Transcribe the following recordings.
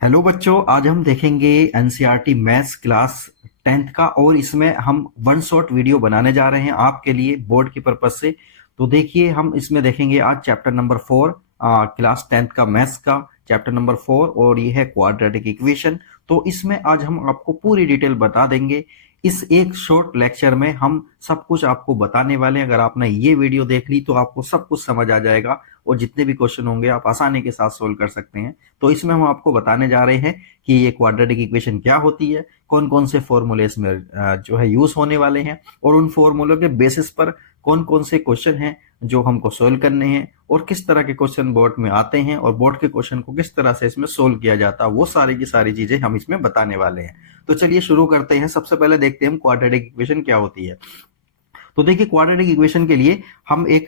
Hello बच्चों, आज हम देखेंगे एनसीईआरटी मैथ्स क्लास 10th का। और इसमें हम वन शॉट वीडियो बनाने जा रहे हैं आपके लिए बोर्ड की पर्पज से। तो देखिए, हम इसमें देखेंगे आज चैप्टर नंबर 4 क्लास 10th का मैथ्स का चैप्टर नंबर 4, और ये है क्वाड्रेटिक इक्वेशन। तो इसमें आज हम आपको पूरी डिटेल बता देंगे। इस एक शॉर्ट लेक्चर में हम सब कुछ आपको बताने वाले हैं। अगर आपने ये वीडियो देख ली तो आपको सब कुछ समझ आ जाएगा, और जितने भी क्वेश्चन होंगे आप आसानी के साथ सोल्व कर सकते हैं। तो इसमें हम आपको बताने जा रहे हैं कि ये क्वाड्रेटिक इक्वेशन क्या होती है, कौन कौन से फॉर्मूले इसमें जो है यूज होने वाले हैं, और उन फॉर्मूलों के बेसिस पर कौन कौन से क्वेश्चन हैं जो हमको सोल्व करने हैं, और किस तरह के क्वेश्चन बोर्ड में आते हैं, और बोर्ड के क्वेश्चन को किस तरह से इसमें सोल्व किया जाता है, वो सारी की सारी चीजें हम इसमें बताने वाले हैं। तो चलिए शुरू करते हैं। सबसे पहले देखते हैं हम क्वाड्रेटिक इक्वेशन क्या होती है। तो देखिए, क्वाड्रेटिक इक्वेशन के लिए हम एक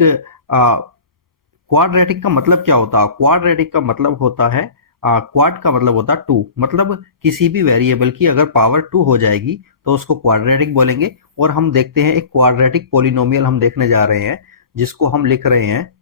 क्वाड्रेटिक का मतलब क्या होता है। क्वाड्रेटिक का मतलब होता है, क्वाड का मतलब होता है 2, मतलब किसी भी वेरिएबल की अगर पावर 2 हो जाएगी तो उसको क्वाड्रेटिक बोलेंगे। और हम देखते हैं एक क्वाड्रेटिक पोलिनोमियल हम देखने जा रहे हैं, जिसको हम लिख रहे हैं।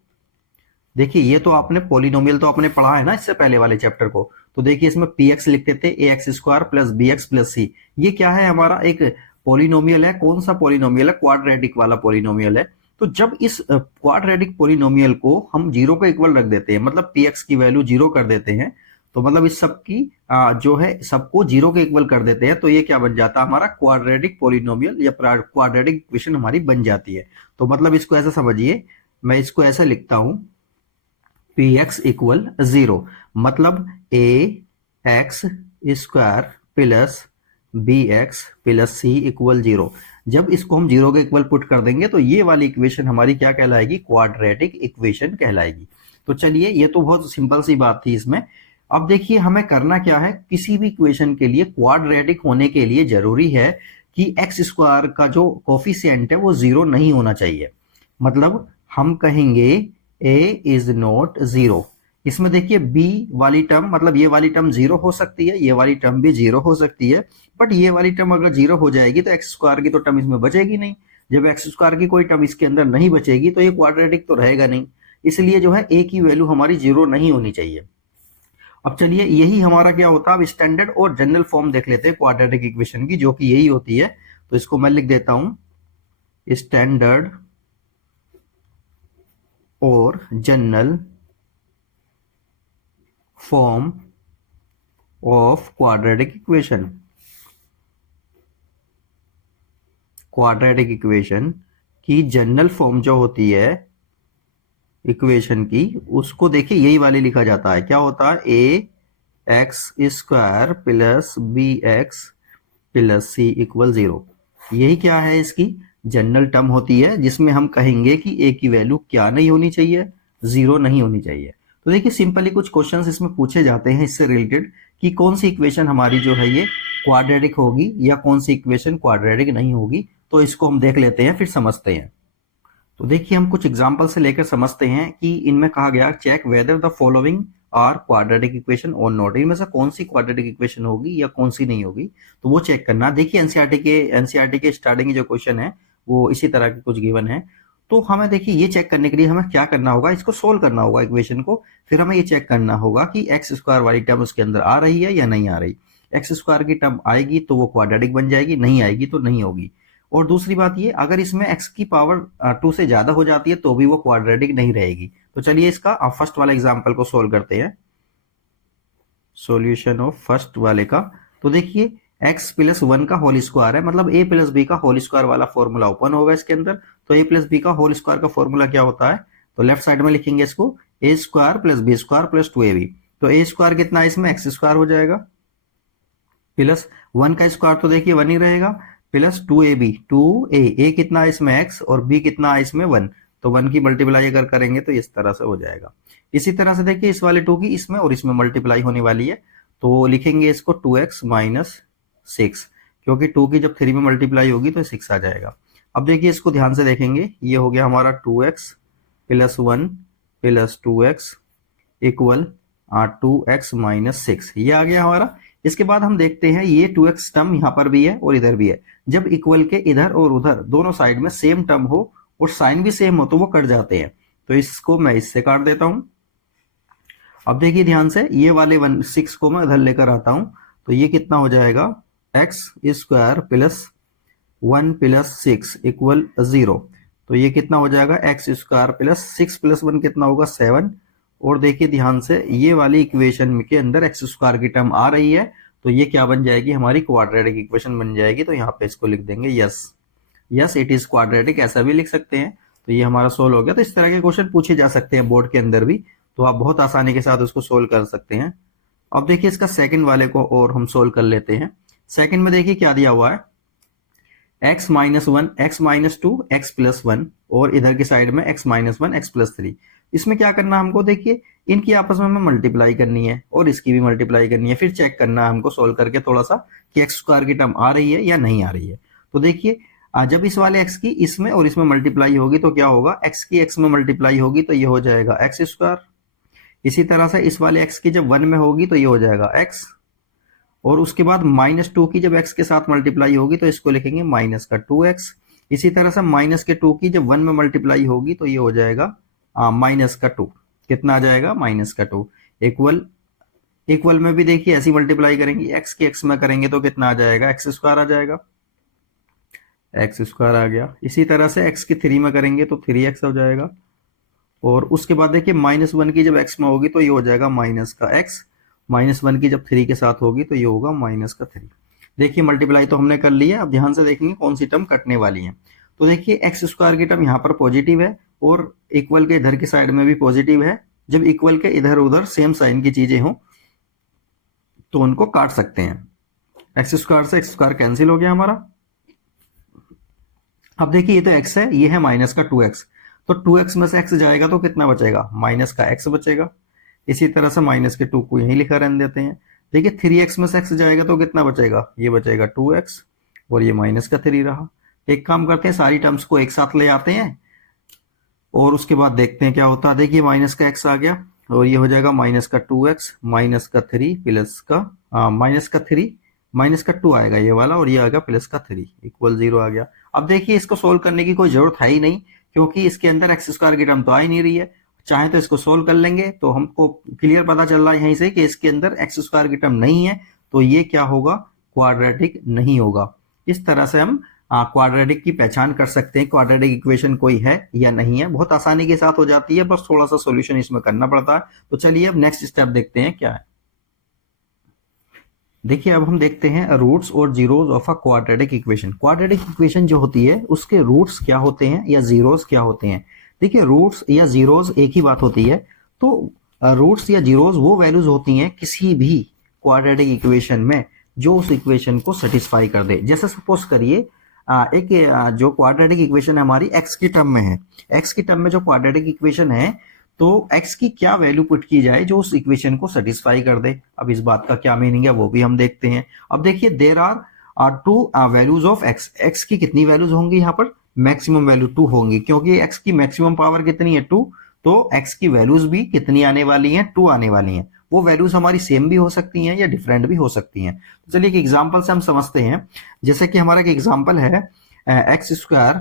देखिए, ये तो आपने पोलिनोमियल तो आपने पढ़ा है ना इससे पहले वाले चैप्टर को। तो देखिए, इसमें पी एक्स लिखते थे, a x square plus b x plus c. ये क्या है, हमारा एक पोलिनोमियल है। कौन सा पोलिनोमियल है? क्वाड्रेटिक वाला पोलिनोमियल है। तो जब इस क्वाड्रेटिक पोलिनोमियल को हम जीरो का इक्वल रख देते हैं, मतलब पी एक्स की वैल्यू जीरो कर देते हैं, तो मतलब इस सब की जो है सबको जीरो के इक्वल कर देते हैं, तो ये क्या बन जाता है, हमारा क्वाड्रेटिक पोलिनोमियल या क्वाड्रेटिक इक्वेशन हमारी बन जाती है। तो मतलब इसको ऐसा समझिए, मैं इसको ऐसा लिखता हूं, पी एक्स इक्वल 0, मतलब a x square plus b x plus c equal 0। जब इसको हम 0 के इक्वल पुट कर देंगे तो ये वाली इक्वेशन हमारी क्या कहलाएगी? क्वाड्रेटिक इक्वेशन कहलाएगी। तो चलिए, ये तो बहुत सिंपल सी बात थी इसमें। अब देखिए, हमें करना क्या है। किसी भी इक्वेशन के लिए क्वाड्रेटिक होने के लिए जरूरी है कि एक्स स्क्वायर का जो कोफिशिएंट है वो 0 नहीं होना चाहिए। मतलब हम कहेंगे a इज नॉट 0। इसमें देखिए, b वाली टर्म, मतलब ये वाली टर्म 0 हो सकती है, ये वाली टर्म भी 0 हो सकती है, बट ये वाली टर्म अगर 0 हो जाएगी तो एक्स स्क्वायर की तो टर्म इसमें बचेगी नहीं। जब एक्स स्क्वायर की कोई टर्म इसके अंदर नहीं बचेगी तो ये क्वाड्रेटिक तो रहेगा नहीं। इसलिए जो है a की वैल्यू हमारी 0 नहीं होनी चाहिए। अब चलिए, यही हमारा क्या होता है, अब स्टैंडर्ड और जनरल फॉर्म देख लेते हैं क्वाड्रेटिक इक्वेशन की, जो कि यही होती है। तो इसको मैं लिख देता हूं, स्टैंडर्ड और general form of quadratic equation. Quadratic equation की जनरल फॉर्म जो होती है इक्वेशन की, उसको देखिए यही वाली लिखा जाता है। क्या होता है? A x square plus b x plus c equal 0। यही क्या है, इसकी जनरल टर्म होती है, जिसमें हम कहेंगे कि ए की वैल्यू क्या नहीं होनी चाहिए? 0 नहीं होनी चाहिए। तो देखिए, सिंपली कुछ क्वेश्चंस इसमें पूछे जाते हैं इससे रिलेटेड, कि कौन सी इक्वेशन हमारी जो है ये क्वाड्रेटिक होगी या कौन सी इक्वेशन क्वाड्रेटिक नहीं होगी। तो इसको हम देख लेते हैं, फिर समझते हैं। तो देखिए, हम कुछ एग्जाम्पल से लेकर समझते हैं कि इनमें कहा गया, check whether the following are quadratic equation और नॉट। इनमें से कौन सी क्वाड्रेटिक इक्वेशन होगी या कौन सी नहीं होगी, तो वो चेक करना। देखिए, एनसीईआरटी के स्टार्टिंग के जो क्वेश्चन है वो इसी तरह के कुछ गिवन है। तो हमें देखिए, ये चेक करने के लिए हमें क्या करना होगा, इसको सोल्व करना होगा इक्वेशन को। फिर हमें ये चेक करना होगा कि एक्स स्क्वायर वाली टर्म उसके अंदर आ रही है या नहीं आ रही। एक्स स्क्वायर की टर्म आएगी तो वो क्वाड्रेटिक बन जाएगी, नहीं आएगी तो नहीं होगी। और दूसरी बात ये, अगर इसमें x की पावर 2 से ज्यादा हो जाती है तो भी वो क्वाड्रेटिक नहीं रहेगी। तो चलिए, इसका फर्स्ट वाले एग्जांपल को सोल्व करते हैं। सॉल्यूशन ऑफ फर्स्ट वाले का। तो देखिए, x प्लस 1 का होल स्क्वायर है, मतलब a प्लस बी का होल स्क्वायर वाला फॉर्मूला ओपन होगा इसके अंदर। तो a प्लस बी का होल स्क्वायर का फॉर्मूला क्या होता है, तो लेफ्ट साइड में लिखेंगे इसको, a square plus b square plus 2ab। तो a स्क्वायर कितना है इसमें, x स्क्वायर हो जाएगा, प्लस 1 का स्क्वायर तो देखिए 1 ही रहेगा, प्लस 2ab, 2a कितना है इसमें x, और b कितना है इसमें 1, तो 1 की मल्टीप्लाई अगर करेंगे तो इस तरह से हो जाएगा। इसी तरह से देखिए, इस वाले 2 की इसमें और इसमें मल्टीप्लाई होने वाली है, तो लिखेंगे इसको 2x माइनस 6, क्योंकि 2 की जब 3 में मल्टीप्लाई होगी तो 6 आ जाएगा। अब देखिए, इसको ध्यान से देखेंगे, ये हो गया हमारा 2x plus 1 plus 2x equal 2x minus 6, ये आ गया हमारा। इसके बाद हम देखते हैं, ये 2x टर्म यहां पर भी है और इधर भी है। जब इक्वल के इधर और उधर दोनों साइड में सेम टर्म हो और साइन भी सेम हो तो वो कट जाते हैं। तो इसको मैं इससे काट देता हूं, अब देखिए ध्यान से, ये वाले 6 को मैं इधर लेकर आता हूं, तो ये कितना हो जाएगा, x square plus 1 plus 6 equal 0। तो ये कितना हो जाएगा, एक्स स्क्वायर प्लस 6 प्लस 1 कितना होगा, 7। और देखिए ध्यान से, ये वाली इक्वेशन के अंदर एक्स स्क्वायर की टर्म आ रही है, तो ये क्या बन जाएगी, हमारी क्वाड्रेटिक इक्वेशन बन जाएगी। तो यहाँ पे इसको लिख देंगे yes, yes it is quadratic, ऐसा भी लिख सकते हैं। तो ये हमारा सोल्व हो गया। तो इस तरह के क्वेश्चन पूछे जा सकते हैं बोर्ड के अंदर भी, तो आप बहुत आसानी के साथ उसको सोल्व कर सकते हैं। अब देखिए इसका सेकंड वाले को और हम सोल्व कर लेते हैं। सेकंड में देखिए क्या दिया हुआ है, x minus 1, x minus 2, x plus 1, और इधर की साइड में x माइनस 1, x प्लस 3। इसमें क्या करना है हमको, देखिए इनकी आपस में हमें मल्टीप्लाई करनी है और इसकी भी मल्टीप्लाई करनी है, फिर चेक करना है हमको सोल्व करके थोड़ा सा कि एक्स स्क्वायर की टर्म आ रही है या नहीं आ रही है। तो देखिए जब इस वाले x की इसमें और इसमें मल्टीप्लाई होगी तो क्या होगा, x की x में मल्टीप्लाई होगी तो ये हो जाएगा एक्स स्क्वायर। इसी तरह से इस वाले x की जब 1 में होगी तो ये हो जाएगा x, और उसके बाद -2 की जब x के साथ मल्टीप्लाई होगी तो इसको लिखेंगे माइनस का 2x। इसी तरह से -2 की जब 1 में मल्टीप्लाई होगी तो ये हो जाएगा माइनस का 2। कितना आ जाएगा, माइनस का 2। इक्वल, इक्वल में भी देखिए ऐसी मल्टीप्लाई करेंगे, x की x में करेंगे तो कितना आ जाएगा, एक्स स्क्वायर आ जाएगा, एक्स स्क्वायर आ गया। इसी तरह से x की 3 में करेंगे तो 3x हो जाएगा। और उसके बाद देखिए -1 की जब x में होगी तो ये हो जाएगा माइनस का x, -1 की जब 3 के साथ होगी तो ये होगा माइनस का 3। देखिए मल्टीप्लाई तो हमने कर लिया, अब ध्यान से देखेंगे कौन सी टर्म कटने वाली है। तो देखिए एक्स स्क्वायर की टर्म यहाँ पर पॉजिटिव है और इक्वल के इधर की साइड में भी पॉजिटिव है। जब इक्वल के इधर उधर सेम साइन की चीजें हों तो उनको काट सकते हैं। एक्स स्क्वायर से एक्स स्क्वायर कैंसिल हो गया हमारा। अब देखिए ये तो x है, ये है माइनस का 2x, तो 2x में से x जाएगा तो कितना बचेगा, माइनस का x बचेगा। इसी तरह से माइनस के 2 को यहीं लिखा रहने देते हैं। देखिए 3x में से x जाएगा तो कितना बचेगा, ये बचेगा 2x, और ये माइनस का 3 रहा। एक काम करते हैं, सारी टर्म्स को एक साथ ले आते हैं और उसके बाद देखते हैं क्या होता है। देखिए माइनस का x आ गया और ये हो जाएगा माइनस का 2x माइनस का 3 प्लस का माइनस का 3 माइनस का 2 आएगा ये वाला, और ये आएगा प्लस का 3 इक्वल 0 आ गया। अब देखिए इसको सोल्व करने की कोई जरूरत है ही नहीं, क्योंकि इसके अंदर एक्स स्क्वायर की टर्म तो आ ही नहीं रही है। चाहे तो इसको सोल्व कर लेंगे, तो हमको क्लियर पता चल रहा है यहीं से कि इसके अंदर एक्स स्क्वायर की टर्म नहीं है, तो ये क्या होगा, क्वाड्रेटिक नहीं होगा। इस तरह से हम क्वाड्रेटिक की पहचान कर सकते हैं, क्वाड्रेटिक इक्वेशन कोई है या नहीं है। बहुत आसानी के साथ हो जाती है, बस थोड़ा सा सोल्यूशन इसमें करना पड़ता है। तो चलिए अब नेक्स्ट स्टेप देखते हैं क्या है। देखिए अब हम देखते हैं रूट्स और zeros of a quadratic equation. Quadratic equation जो होती है उसके रूट्स क्या होते हैं या जीरोस क्या होते हैं। देखिए रूट्स या जीरोस एक ही बात होती है। तो रूट्स या जीरोस वो वैल्यूज होती हैं किसी भी क्वाड्रेटिक इक्वेशन में जो उस इक्वेशन को सेटिस्फाई कर दे। जैसे सपोज करिए जो क्वाड्रेटिक इक्वेशन हमारी एक्स की टर्म में है, एक्स की टर्म में जो क्वाड्रेटिक इक्वेशन है, तो x की क्या वैल्यू पुट की जाए जो उस इक्वेशन को सेटिस्फाई कर दे। अब इस बात का क्या मीनिंग है वो भी हम देखते हैं। अब देखिए there are 2 values of x, x की कितनी वैल्यूज होंगी, यहाँ पर मैक्सिमम वैल्यू 2 होंगी, क्योंकि x की मैक्सिमम पावर कितनी है 2, तो x की वैल्यूज भी कितनी आने वाली हैं, 2 आने वाली हैं। वो वैल्यूज हमारी सेम भी हो सकती हैं या डिफरेंट भी हो सकती हैं। तो चलिए एक एग्जाम्पल से हम समझते हैं। जैसे कि हमारा एक एग्जाम्पल है एक्स स्क्वायर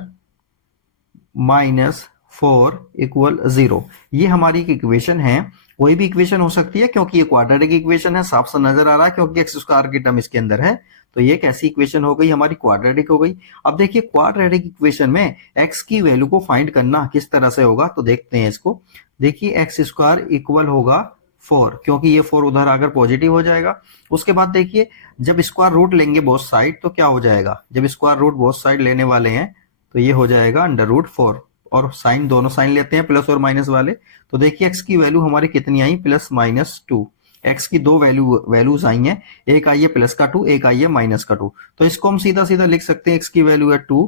माइनस 4 इक्वल 0। ये हमारी एक इक्वेशन है, कोई भी इक्वेशन हो सकती है क्योंकि ये क्वाड्रेटिक इक्वेशन है, साफ सा नजर आ रहा है क्योंकि एक्स स्क्वायर की टर्म इसके अंदर है। तो ये कैसी इक्वेशन हो गई, हमारी क्वाड्रेटिक हो गई। अब देखिए क्वाड्रेटिक इक्वेशन में एक्स की वैल्यू को फाइंड करना किस तरह से होगा, तो देखते हैं इसको। देखिए एक्स स्क्वायर इक्वल होगा 4, क्योंकि ये 4 उधर आकर पॉजिटिव हो जाएगा। उसके बाद देखिए जब स्क्वायर रूट लेंगे बोथ साइड तो क्या हो जाएगा, जब स्क्वायर रूट बोथ साइड लेने वाले हैं तो ये हो जाएगा √4, और साइन दोनों साइन लेते हैं प्लस और माइनस वाले। तो देखिए एक्स की वैल्यू हमारी कितनी आई, +-2। एक्स की दो वैल्यूज आई हैं, एक आई है प्लस का 2, एक आई है माइनस का 2। तो इसको हम सीधा सीधा लिख सकते हैं, एक्स की वैल्यू है 2,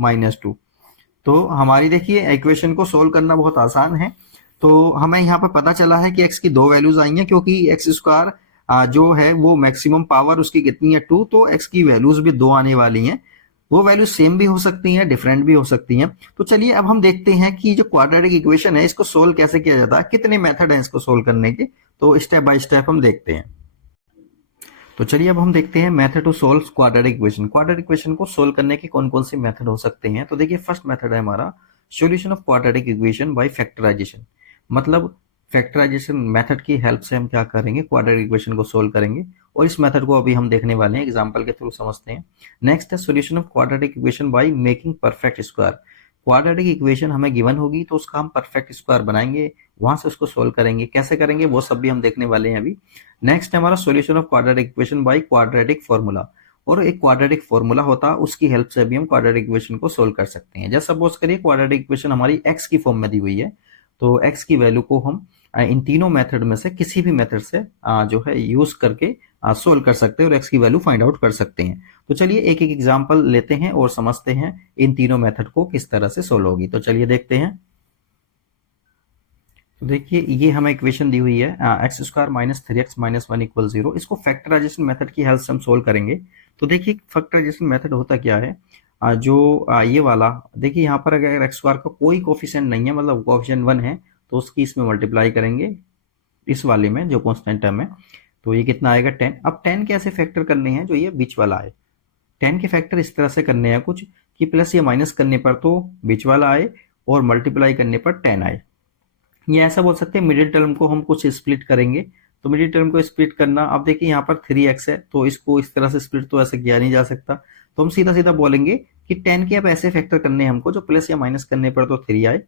-2। तो हमारी देखिए इक्वेशन को सोल्व करना बहुत आसान है। तो हमें यहाँ पर पता चला है कि एक्स की दो वैल्यूज आई हैं, क्योंकि एक्स स्क्वायर जो है वो मैक्सिमम पावर उसकी कितनी है 2, तो एक्स की वैल्यूज भी 2 आने वाली हैं। वो वैल्यू सेम भी हो सकती हैं, डिफरेंट भी हो सकती हैं। तो चलिए अब हम देखते हैं कि जो क्वाड्रेटिक इक्वेशन है इसको सोल्व कैसे किया जाता है, कितने मेथड हैं इसको सोल्व करने के। तो स्टेप बाय स्टेप हम देखते हैं। तो चलिए अब हम देखते हैं method to solve quadratic equation. Quadratic equation को सोल्व करने के कौन कौन से मेथड हो सकते हैं। तो देखिए फर्स्ट मेथड है हमारा solution of quadratic equation by factorisation. मतलब फैक्टराइजेशन मेथड की हेल्प से हम क्या करेंगे, क्वाड्रेटिक इक्वेशन को सोल्व करेंगे, और इस मेथड को अभी हम देखने वाले हैं, एग्जांपल के थ्रू समझते हैं। नेक्स्ट है solution of quadratic equation by making perfect square. Quadratic equation हमें गिवन होगी तो उसका हम परफेक्ट स्क्वायर बनाएंगे, वहां से उसको सोल्व करेंगे, कैसे करेंगे वो सब भी हम देखने वाले हैं अभी। नेक्स्ट है हमारा solution of quadratic equation by quadratic formula, और एक क्वाड्रेटिक फॉर्मूला होता है, उसकी हेल्प से भी हम क्वाड्रेटिक इक्वेशन को सोल्व कर सकते हैं। जैसे सपोज करिए क्वाड्रेटिक इक्वेशन हमारी एक्स की फॉर्म में दी हुई है, तो एक्स की वैल्यू को हम इन तीनों मेथड में से किसी भी मेथड से जो है यूज करके सोल्व कर सकते हैं और एक्स की वैल्यू फाइंड आउट कर सकते हैं। तो चलिए एक एक एग्जांपल लेते हैं और समझते हैं इन तीनों मेथड को किस तरह से सोल्व होगी। तो चलिए देखते हैं। तो देखिए ये हमें इक्वेशन दी हुई है x square minus 3x minus 1 equal 0। इसको फैक्टराइजेशन मेथड की हेल्प से हम सोल्व करेंगे। तो देखिए फैक्टराइजेशन मेथड होता क्या है, ये वाला देखिए यहाँ पर अगर एक्स स्क्वायर का कोई कोफिशिएंट नहीं है, मतलब कोफिशिएंट 1 है, तो उसकी इसमें मल्टीप्लाई करेंगे इस वाले में जो कांस्टेंट टर्म है, तो ये कितना आएगा 10। अब 10 कैसे फैक्टर करने हैं, जो ये बीच वाला है 10 के फैक्टर इस तरह से करने हैं कुछ कि प्लस या माइनस करने पर तो बीच वाला आए और मल्टीप्लाई करने पर 10 आए। ये ऐसा बोल सकते हैं मिडिल टर्म को हम कुछ स्प्लिट करेंगे, तो मिडिल टर्म को स्प्लिट करना, अब देखिए यहाँ पर 3x है तो इसको इस तरह से स्प्लिट तो ऐसे किया नहीं जा सकता, तो हम सीधा सीधा बोलेंगे कि 10 के अब ऐसे फैक्टर करने हैं हमको जो प्लस या माइनस करने पर तो 3 आए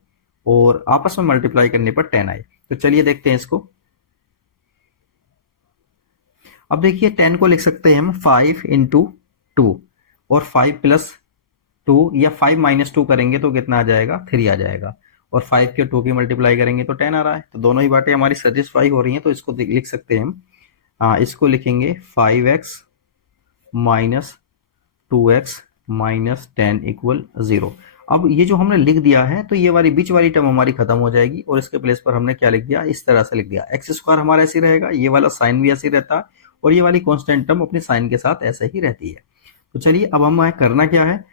और आपस में मल्टीप्लाई करने पर 10 आए। तो चलिए देखते हैं इसको। अब देखिए 10 को लिख सकते हैं हम 5 इंटू 2, और 5 प्लस 2 या 5 माइनस 2 करेंगे तो कितना आ जाएगा 3 आ जाएगा, और 5 के 2 की मल्टीप्लाई करेंगे तो 10 आ रहा है। तो दोनों ही बातें हमारी सेटिस्फाई हो रही हैं, तो इसको लिख सकते हैं हम। इसको लिखेंगे 5x minus 2x minus 10 equal 0। अब ये जो हमने लिख दिया है तो ये वाली बीच वाली टर्म हमारी खत्म हो जाएगी, और इसके प्लेस पर हमने क्या लिख दिया, इस तरह से लिख दिया एक्स स्क्वायर हमारा ऐसे रहेगा, ये वाला साइन भी ऐसे रहता है, और ये वाली कांस्टेंट टर्म अपने साइन के साथ ऐसे ही रहती है। तो चलिए अब हमें करना क्या है,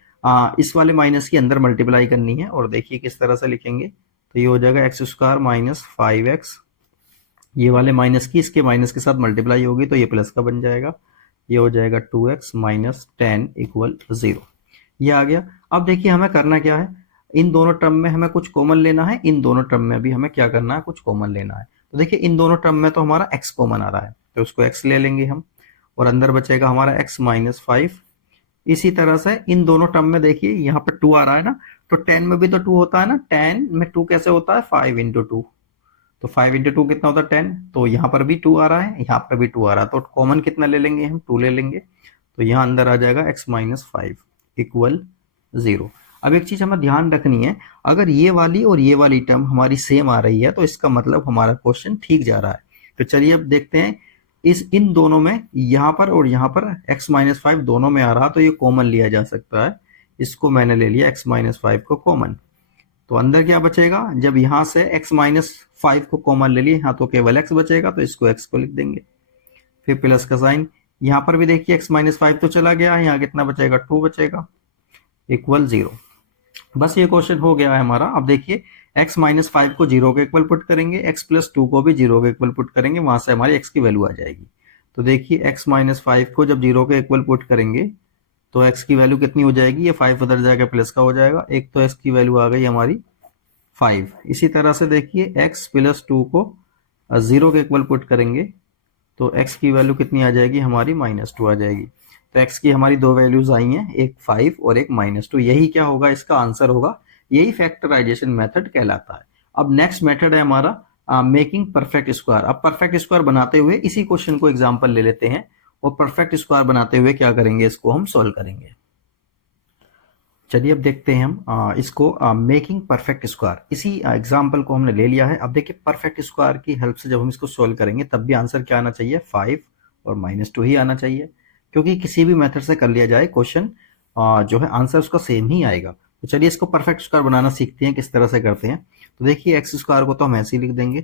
इस वाले माइनस की अंदर मल्टीप्लाई करनी है, और देखिए किस तरह से लिखेंगे, तो ये हो जाएगा एक्स स्क्वायर माइनस 5x, ये वाले माइनस की इसके माइनस के साथ मल्टीप्लाई होगी तो ये प्लस का बन जाएगा, ये हो जाएगा 2x माइनस 10 इक्वल 0। ये आ गया। अब देखिए हमें करना क्या है, इन दोनों टर्म में हमें कुछ कॉमन लेना है, इन दोनों टर्म में भी हमें क्या करना है, कुछ कॉमन लेना है। तो देखिए इन दोनों टर्म में तो हमारा x कॉमन आ रहा है, तो उसको x ले लेंगे हम, और अंदर बचेगा हमारा x माइनस 5। इसी तरह से इन दोनों टर्म में देखिए यहाँ पर 2 आ रहा है ना, तो 10 में भी तो 2 होता है ना, 10 में 2 कैसे होता है 5 इंटू 2, तो 5 इंटू 2 कितना होता है 10, तो यहाँ पर भी 2 आ रहा है, यहाँ पर भी 2 आ रहा है, तो कॉमन कितना ले लेंगे हम, 2 ले लेंगे, तो यहाँ अंदर आ जाएगा x माइनस 5 इक्वल 0। अब एक चीज हमें ध्यान रखनी है, अगर ये वाली और ये वाली टर्म हमारी सेम आ रही है तो इसका मतलब हमारा क्वेश्चन ठीक जा रहा है। तो चलिए अब देखते हैं, इन दोनों में यहाँ पर और यहाँ पर x माइनस 5 दोनों में आ रहा, तो ये कॉमन लिया जा सकता है, इसको मैंने ले लिया x माइनस 5 को कॉमन, तो अंदर क्या बचेगा, जब यहाँ से x माइनस 5 को कॉमन ले लिए यहाँ तो केवल x बचेगा, तो इसको x को लिख देंगे, फिर प्लस का साइन, यहाँ पर भी देखिए x माइनस 5 तो चला गया, यहाँ कितना बचेगा 2 बचेगा इक्वल 0। बस ये क्वेश्चन हो गया है हमारा। अब देखिए x माइनस 5 को 0 के इक्वल पुट करेंगे, x प्लस 2 को भी 0 के इक्वल पुट करेंगे, वहां से हमारी x की वैल्यू आ जाएगी। तो देखिए x माइनस 5 को जब 0 के इक्वल पुट करेंगे तो x की वैल्यू कितनी हो जाएगी, ये 5 उधर जाकर प्लस का हो जाएगा, एक तो x की वैल्यू आ गई हमारी 5। इसी तरह से देखिए x प्लस 2 को 0 के इक्वल पुट करेंगे तो x की वैल्यू कितनी आ जाएगी हमारी -2 आ जाएगी। तो x की हमारी दो वैल्यूज आई हैं, एक 5 और एक -2, यही क्या होगा, इसका आंसर होगा, यही फैक्टराइजेशन मेथड कहलाता है। अब नेक्स्ट मेथड है हमारा मेकिंग परफेक्ट स्क्वायर। अब परफेक्ट स्क्वायर बनाते हुए इसी क्वेश्चन को एग्जांपल ले लेते हैं, और परफेक्ट स्क्वायर बनाते हुए क्या करेंगे, इसको हम सोल्व करेंगे। चलिए अब देखते हैं हम इसको मेकिंग परफेक्ट स्क्वायर, इसी एग्जांपल को हमने ले लिया है। अब देखिए परफेक्ट स्क्वायर की हेल्प से जब हम इसको सोल्व करेंगे तब भी आंसर क्या आना चाहिए, 5 और -2 ही आना चाहिए, क्योंकि किसी भी मेथड से कर लिया जाए क्वेश्चन जो है आंसर उसका सेम ही आएगा। तो चलिए इसको परफेक्ट स्क्वायर बनाना सीखते हैं, किस तरह से करते हैं। तो देखिए एक्स स्क्वायर को तो हम ऐसे ही लिख देंगे,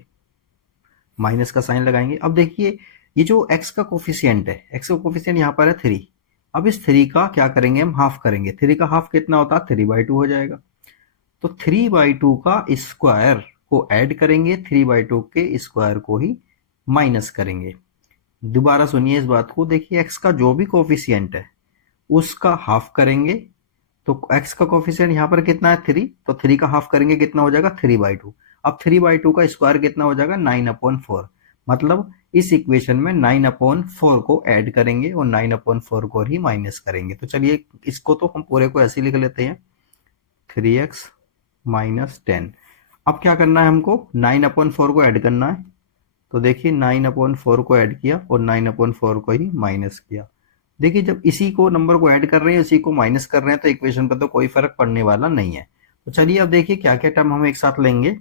माइनस का साइन लगाएंगे। अब देखिए ये जो एक्स का कोफिशिएंट है, एक्स का कोफिशिएंट यहाँ पर है 3। अब इस 3 का क्या करेंगे, हम हाफ करेंगे। 3 का हाफ कितना होता है, 3/2 हो जाएगा। तो 3/2 का स्क्वायर को ऐड करेंगे, 3/2 के स्क्वायर को ही माइनस करेंगे। दोबारा सुनिए इस बात को, देखिए एक्स का जो भी कोफिशिएंट है उसका हाफ करेंगे, तो एक्स का कोफिशिएंट यहाँ पर कितना है 3, तो 3 का हाफ करेंगे कितना हो जाएगा 3/2। अब 3/2 का स्क्वायर कितना हो जाएगा 9/4। मतलब इस इक्वेशन में 9/4 को ऐड करेंगे और 9/4 को ही माइनस करेंगे। तो चलिए इसको तो हम पूरे को ऐसे लिख लेते हैं 3x माइनस 10। अब क्या करना है हमको 9/4 को ऐड करना है। तो देखिए 9/4 को ऐड किया और 9/4 को ही माइनस किया। देखिए जब इसी को नंबर को ऐड कर रहे हैं इसी को माइनस कर रहे हैं तो इक्वेशन पर तो कोई फर्क पड़ने वाला नहीं है। तो चलिए अब देखिए क्या क्या टर्म हम एक साथ लेंगे।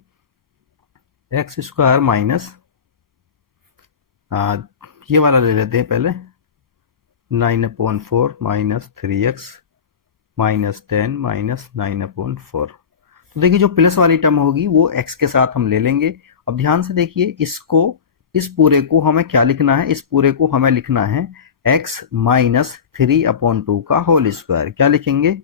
एक्स स्क्वायर माइनस ये वाला ले लेते हैं पहले 9/4 माइनस 3x माइनस 10 माइनस 9/4। तो देखिए जो प्लस वाली टर्म होगी वो x के साथ हम ले लेंगे। अब ध्यान से देखिए इसको, इस पूरे को हमें क्या लिखना है, इस पूरे को हमें लिखना है x माइनस 3/2 का होल स्क्वायर। क्या लिखेंगे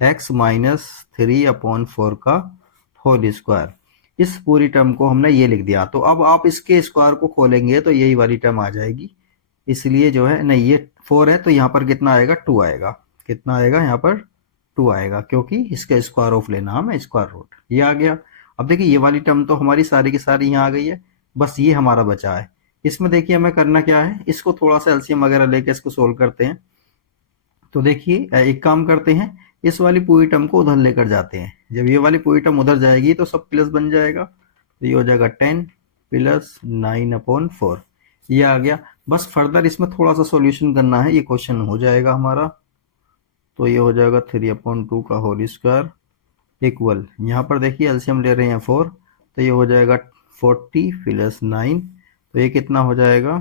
x माइनस 3/4 का होल स्क्वायर। इस पूरी टर्म को हमने ये लिख दिया। तो अब आप इसके स्क्वायर को खोलेंगे तो यही वाली टर्म आ जाएगी। इसलिए जो है नहीं, ये 4 है तो यहाँ पर कितना आएगा 2 आएगा। कितना आएगा यहाँ पर 2 आएगा, क्योंकि इसका स्क्वायर ऑफ लेना हमें स्क्वायर रूट। ये आ गया। अब देखिए ये वाली टर्म तो हमारी सारी की सारी यहाँ आ गई है, बस ये हमारा बचा है। इसमें देखिए हमें करना क्या है, इसको थोड़ा सा एलसीएम वगैरह लेके इसको सोल्व करते हैं। तो देखिए एक काम करते हैं, इस वाली पूरी टर्म को उधर लेकर जाते हैं। जब ये वाली पूरी टर्म उधर जाएगी तो सब प्लस बन जाएगा। तो ये हो जाएगा 10 प्लस 9/4। ये आ गया। बस फर्दर इसमें थोड़ा सा सॉल्यूशन करना है, ये क्वेश्चन हो जाएगा हमारा। तो ये हो जाएगा 3/2 का होल स्क्वायर इक्वल, यहाँ पर देखिए एलसीएम ले रहे हैं 4, तो ये हो जाएगा 40 प्लस 9। तो ये कितना हो जाएगा,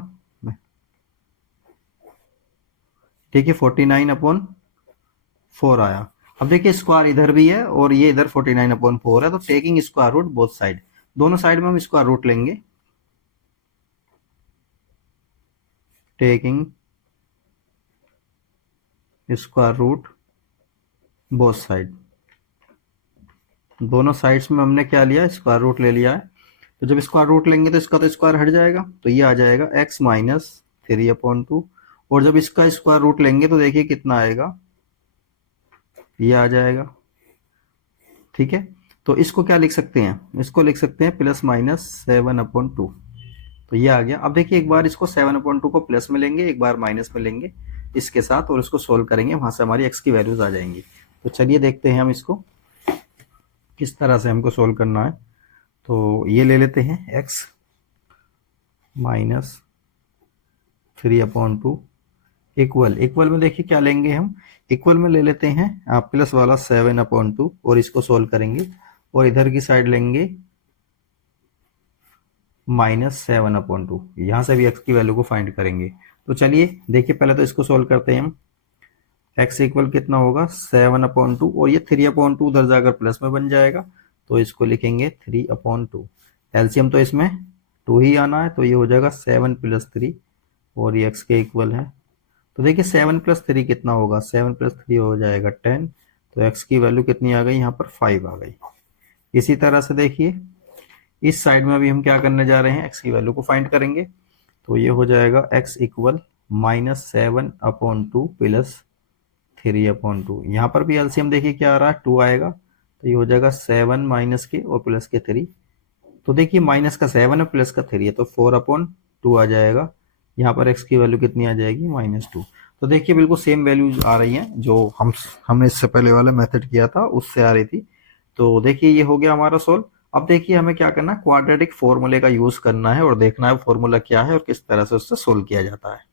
देखिए 49/4 आया। अब देखिए स्क्वायर इधर भी है और ये इधर 49/4 है, तो taking square root both side, दोनों साइड में हम स्क्वायर रूट लेंगे। Taking square root both side, दोनों साइड्स में हमने क्या लिया, स्क्वायर रूट ले लिया है। तो जब स्क्वायर रूट लेंगे तो इसका तो स्क्वायर हट जाएगा, तो ये आ जाएगा x माइनस 3/2। और जब इसका स्क्वायर रूट लेंगे तो देखिए कितना आएगा, ये आ जाएगा। ठीक है, तो इसको क्या लिख सकते हैं, इसको लिख सकते हैं प्लस माइनस 7/2। तो ये आ गया। अब देखिए एक बार इसको 7/2 को प्लस में लेंगे, एक बार माइनस में लेंगे इसके साथ, और इसको सोल्व करेंगे, वहां से हमारी x की वैल्यूज आ जाएंगी। तो चलिए देखते हैं हम इसको किस तरह से हमको सोल्व करना है। तो ये ले लेते हैं x माइनस 3/2 इक्वल में देखिए क्या लेंगे हम, इक्वल में ले लेते हैं प्लस वाला 7/2 और इसको सोल्व करेंगे, और इधर की साइड लेंगे माइनस 7/2। यहाँ से भी x की वैल्यू को फाइंड करेंगे। तो चलिए देखिए पहले तो इसको सोल्व करते हैं हम। x इक्वल कितना होगा 7/2, और ये 3/2 उधर जाकर प्लस में बन जाएगा, तो इसको लिखेंगे 3/2। एलसीएम तो इसमें 2 ही आना है, तो ये हो जाएगा 7 प्लस 3, और ये x के इक्वल है। तो देखिए 7 प्लस 3 कितना होगा, 7 प्लस 3 हो जाएगा 10। तो x की वैल्यू कितनी आ गई, यहाँ पर 5 आ गई। इसी तरह से देखिए इस साइड में भी हम क्या करने जा रहे हैं, x की वैल्यू को फाइंड करेंगे। तो ये हो जाएगा x इक्वल माइनस 7/2 प्लस 3/2। यहाँ पर भी एलसीएम देखिए क्या आ रहा है 2 आएगा, तो ये हो जाएगा 7 माइनस के और प्लस के 3। तो देखिए माइनस का 7 है प्लस का 3 है, तो 4/2 आ जाएगा। यहाँ पर x की वैल्यू कितनी आ जाएगी -2। तो देखिए बिल्कुल सेम वैल्यूज आ रही हैं जो हमने इससे पहले वाला मेथड किया था उससे आ रही थी। तो देखिए ये हो गया हमारा सोल्व। अब देखिए हमें क्या करना है, क्वाड्रेटिक फॉर्मूले का यूज करना है और देखना है फॉर्मूला क्या है और किस तरह से उससे सोल्व किया जाता है।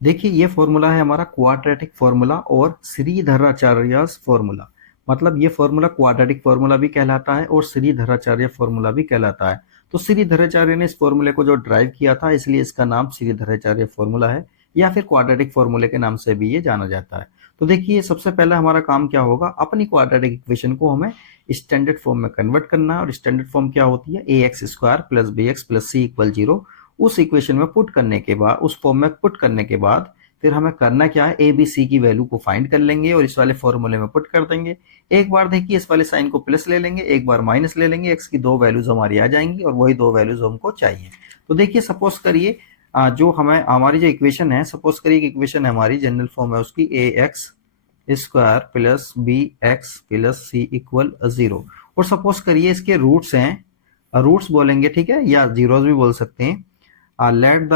देखिए ये फॉर्मूला है हमारा क्वाड्रेटिक फॉर्मूला और श्रीधराचार्य फॉर्मूला। मतलब ये फॉर्मूला क्वाड्रेटिक फॉर्मूला भी कहलाता है और श्रीधराचार्य फॉर्मूला भी कहलाता है। तो श्रीधराचार्य ने इस फॉर्मूले को जो ड्राइव किया था, इसलिए इसका नाम श्रीधराचार्य फॉर्मूला है, या फिर क्वाड्रेटिक फॉर्मूले के नाम से भी ये जाना जाता है। तो देखिए सबसे पहले हमारा काम क्या होगा, अपनी क्वाड्रेटिक इक्वेशन को हमें स्टैंडर्ड फॉर्म में कन्वर्ट करना है। और स्टैंडर्ड फॉर्म क्या होती है, ax² plus bx plus c equal 0। उस इक्वेशन में पुट करने के बाद, उस फॉर्म में पुट करने के बाद फिर हमें करना क्या है, ए बी सी की वैल्यू को फाइंड कर लेंगे और इस वाले फॉर्मूले में पुट कर देंगे। एक बार देखिए इस वाले साइन को प्लस ले लेंगे, एक बार माइनस ले लेंगे, एक्स की 2 वैल्यूज हमारी आ जाएंगी और वही 2 वैल्यूज हमको चाहिए। तो देखिए सपोज करिए जो हमें हमारी जो इक्वेशन है, सपोज करिए इक्वेशन है हमारी जनरल फॉर्म है उसकी ax² plus bx plus c equal 0। और सपोज करिए इसके रूट्स हैं, रूट्स बोलेंगे, ठीक है, या जीरोस भी बोल सकते हैं। Let the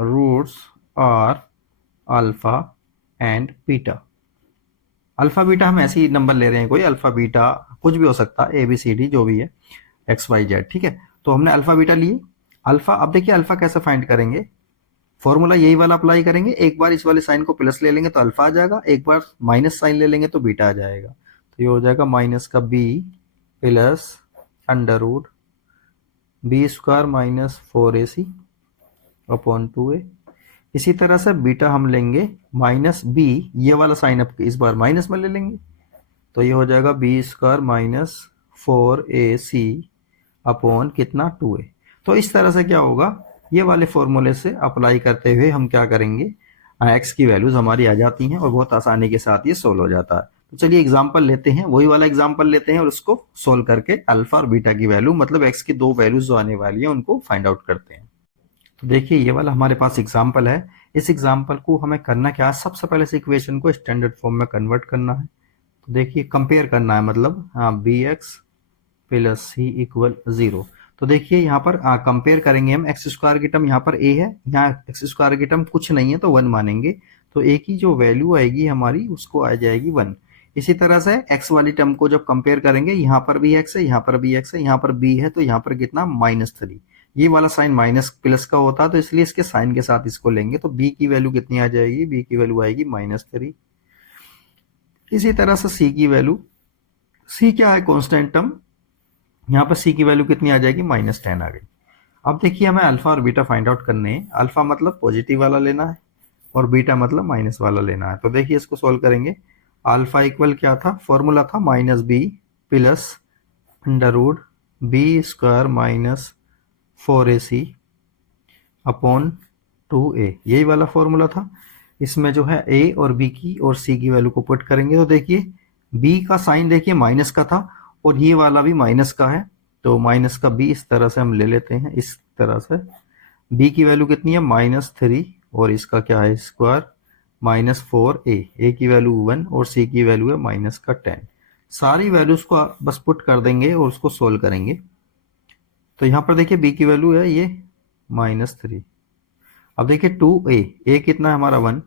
roots are alpha and beta. Alpha beta हम ऐसे ही नंबर ले रहे हैं, कोई अल्फा बीटा कुछ भी हो सकता है, ABCD जो भी है, XYZ, ठीक है। तो हमने अल्फा बीटा लिए। अल्फा, अब देखिए अल्फा कैसे फाइंड करेंगे, फॉर्मूला यही वाला अप्लाई करेंगे। एक बार इस वाले साइन को प्लस ले लेंगे तो अल्फा आ जाएगा, एक बार माइनस साइन ले लेंगे तो बीटा आ जाएगा। तो ये हो जाएगा माइनस का B plus under root B² minus 4AC upon 2A। इसी तरह से बीटा हम लेंगे माइनस B, ये वाला साइन अब इस बार माइनस में ले लेंगे, तो ये हो जाएगा B² माइनस 4AC अपॉन कितना 2A। तो इस तरह से क्या होगा, ये वाले फॉर्मूले से अप्लाई करते हुए हम क्या करेंगे, x की वैल्यूज हमारी आ जाती हैं और बहुत आसानी के साथ ये सोल्व हो जाता है। तो चलिए एग्जांपल लेते हैं, वही वाला एग्जांपल लेते हैं और उसको सोल्व करके अल्फा और बीटा की वैल्यू, मतलब x की दो वैल्यूज जो आने वाली है उनको फाइंड आउट करते हैं। तो देखिए ये वाला हमारे पास एग्जाम्पल है। इस एग्जाम्पल को हमें करना क्या है, सबसे पहले इस इक्वेशन को स्टैंडर्ड फॉर्म में कन्वर्ट करना है। तो देखिए कंपेयर करना है, मतलब bx प्लस सी इक्वल 0। तो देखिए यहाँ पर कंपेयर करेंगे हम, x² की टर्म यहाँ पर a है, यहाँ x² की टर्म कुछ नहीं है तो 1 मानेंगे, तो a की जो वैल्यू आएगी हमारी उसको आ जाएगी 1। इसी तरह से x वाली टर्म को जब कंपेयर करेंगे, यहाँ पर भी x है, यहाँ पर भी x है, यहाँ पर b है, तो यहाँ पर कितना -3। ये वाला साइन माइनस प्लस का होता है तो इसलिए इसके साइन के साथ इसको लेंगे, तो b की वैल्यू कितनी आ जाएगी, b की वैल्यू आएगी -3। इसी तरह से c की वैल्यू, c क्या है, कॉन्स्टेंट टर्म, यहाँ पर c की वैल्यू कितनी आ जाएगी, -10 आ गई। अब देखिए हमें अल्फा और बीटा फाइंड आउट करने हैं। अल्फा मतलब पॉजिटिव वाला लेना है और बीटा मतलब माइनस वाला लेना है। तो देखिए इसको सोल्व करेंगे। अल्फा इक्वल क्या था, फॉर्मूला था -b plus under root B² minus 4AC upon 2A, यही वाला फॉर्मूला था। इसमें जो है a और b की और c की वैल्यू को पुट करेंगे। तो देखिए b का साइन देखिए माइनस का था और ये वाला भी माइनस का है, तो माइनस का b इस तरह से हम ले लेते हैं। इस तरह से b की वैल्यू कितनी है, -3 और इसका क्या है स्क्वायर -4a, a की वैल्यू 1 और c की वैल्यू है -10। सारी वैल्यूज को बस पुट कर देंगे और उसको सोल्व करेंगे। तो यहाँ पर देखिए b की वैल्यू है ये -3। अब देखिए 2a, a कितना है हमारा 1।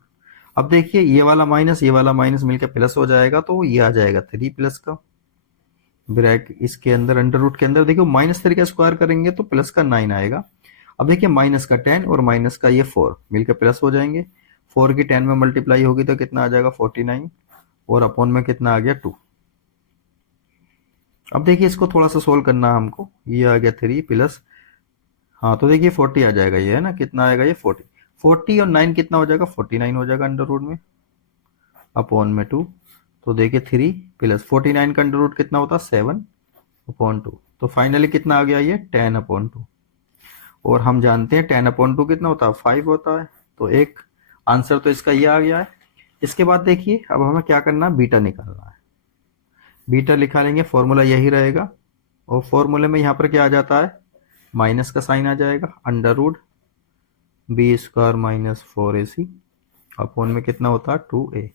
अब देखिए ये वाला माइनस मिलकर प्लस हो जाएगा, तो ये आ जाएगा 3 प्लस का ब्रैक इसके अंदर अंडर रूट के अंदर देखिए -3 का स्क्वायर करेंगे तो प्लस का 9 आएगा। अब देखिए माइनस का 10 और माइनस का ये 4 मिलकर प्लस हो जाएंगे। 4 की 10 में मल्टीप्लाई होगी तो कितना आ जाएगा 49 और अपॉन में कितना आ गया 2। अब देखिए इसको थोड़ा सा सोल्व करना है हमको। ये आ गया 3 प्लस, हाँ तो देखिए 40 आ जाएगा, ये है ना, कितना आएगा ये 40 और 9 कितना हो जाएगा 49 हो जाएगा अंडर रूट में अपॉन में 2। तो देखिए 3 प्लस 49 का अंडर रूट कितना होता है 7 अपॉन 2। तो फाइनली कितना आ गया ये 10 अपॉन 2। और हम जानते हैं 10 अपॉन 2 कितना होता है 5 होता है। तो एक आंसर तो इसका ये आ गया है। इसके बाद देखिए अब हमें क्या करना है, बीटा निकालना है। बीटा लिखा लेंगे, फॉर्मूला यही रहेगा और फॉर्मूले में यहाँ पर क्या आ जाता है, माइनस का साइन आ जाएगा, under root B² minus 4AC upon में कितना होता है 2A।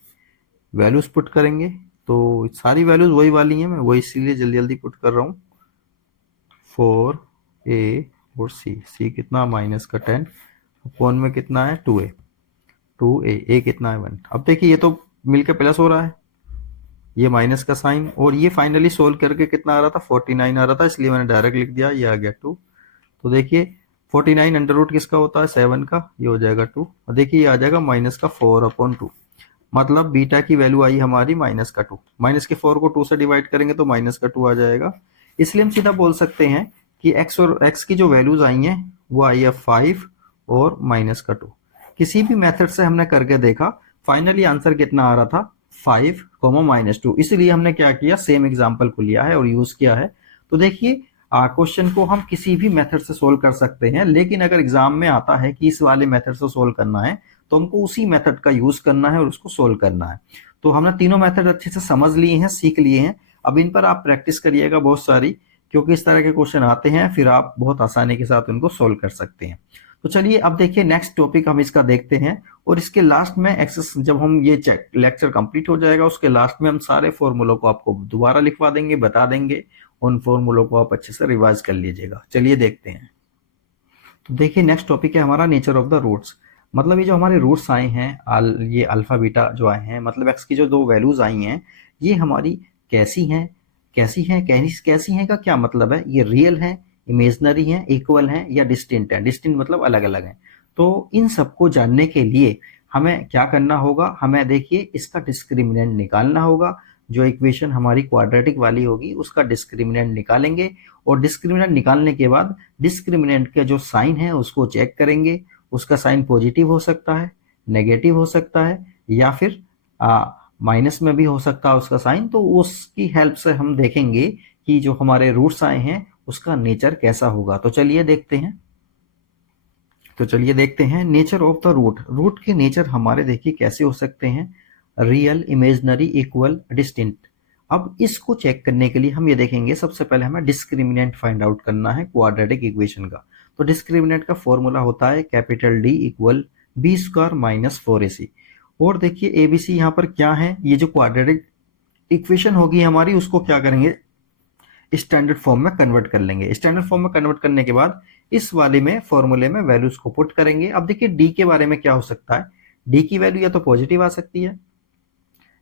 वैल्यूज पुट करेंगे तो सारी वैल्यूज वही वाली हैं, मैं वही इसीलिए जल्दी जल्दी पुट कर रहा हूँ। 4A और C कितना -10 अपॉन में कितना है 2A, A कितना है 1। अब देखिए ये तो मिलकर प्लस हो रहा है, ये माइनस का साइन, और ये फाइनली सोल्व करके कितना आ रहा था 49 आ रहा था, इसलिए मैंने डायरेक्ट लिख दिया, ये आ गया 2। तो देखिए 49 अंडर रूट किसका होता है 7 का, ये हो जाएगा 2। और देखिए ये आ जाएगा -4 अपॉन 2, मतलब बीटा की वैल्यू आई हमारी -2। माइनस के 4 को 2 से डिवाइड करेंगे तो -2 आ जाएगा। इसलिए हम सीधा बोल सकते हैं कि x और x की जो वैल्यूज आई हैं वो आई है 5 और -2। किसी भी मेथड से हमने करके देखा, फाइनली आंसर कितना आ रहा था 5, -2। इसलिए हमने क्या किया, सेम एग्जाम्पल को लिया है और यूज किया है। तो देखिए क्वेश्चन को हम किसी भी मेथड से सोल्व कर सकते हैं, लेकिन अगर एग्जाम में आता है कि इस वाले मेथड से सोल्व करना है तो हमको उसी मेथड का यूज करना है और उसको सोल्व करना है। तो हमने तीनों मेथड अच्छे से समझ लिए हैं, सीख लिए हैं। अब इन पर आप प्रैक्टिस करिएगा बहुत सारी, क्योंकि इस तरह के क्वेश्चन आते हैं, फिर आप बहुत आसानी के साथ उनको सोल्व कर सकते हैं। तो चलिए अब देखिए नेक्स्ट टॉपिक हम इसका देखते हैं, और इसके लास्ट में एक्सेस जब हम ये लेक्चर कंप्लीट हो जाएगा उसके लास्ट में हम सारे फॉर्मूलों को आपको दोबारा लिखवा देंगे, बता देंगे, उन फॉर्मूलों को आप अच्छे से रिवाइज कर लीजिएगा। चलिए देखते हैं। तो देखिए नेक्स्ट टॉपिक है हमारा नेचर ऑफ द रूट्स। मतलब ये जो हमारे रूट्स आए हैं, ये अल्फा बीटा जो आए हैं, मतलब एक्स की जो दो वैल्यूज आई हैं, ये हमारी कैसी हैं, कैसी हैं का क्या मतलब है, ये रियल है, इमेजनरी है, इक्वल है या डिस्टिंक्ट है। डिस्टिंक्ट मतलब अलग अलग है। तो इन सबको जानने के लिए हमें क्या करना होगा, हमें देखिए इसका डिस्क्रिमिनेंट निकालना होगा। जो इक्वेशन हमारी क्वाड्रेटिक वाली होगी उसका डिस्क्रिमिनेंट निकालेंगे, और डिस्क्रिमिनेंट निकालने के बाद डिस्क्रिमिनेंट के जो साइन है उसको चेक करेंगे। उसका साइन पॉजिटिव हो सकता है, नेगेटिव हो सकता है, या फिर माइनस में भी हो सकता है उसका साइन। तो उसकी हेल्प से हम देखेंगे कि जो हमारे रूट्स आए हैं उसका नेचर कैसा होगा। तो चलिए देखते हैं nature of the root. Root के नेचर हमारे देखिए कैसे हो सकते हैं, रियल, इमेजनरी, इक्वल, डिस्टिंक्ट। अब इसको चेक करने के लिए हम ये देखेंगे, सबसे पहले हमें डिस्क्रिमिनेंट फाइंड आउट करना है क्वाड्रेटिक इक्वेशन का। तो डिस्क्रिमिनेंट का फॉर्मूला होता है capital D equal B square minus 4ac। और देखिए एबीसी यहाँ पर क्या है, ये जो क्वाड्रेटिक इक्वेशन होगी हमारी उसको क्या करेंगे, स्टैंडर्ड फॉर्म में कन्वर्ट कर लेंगे। स्टैंडर्ड फॉर्म में कन्वर्ट करने के बाद इस वाले में फॉर्मूले में वैल्यूज को पुट करेंगे। अब देखिए डी के बारे में क्या हो सकता है, डी की वैल्यू या तो पॉजिटिव आ सकती है,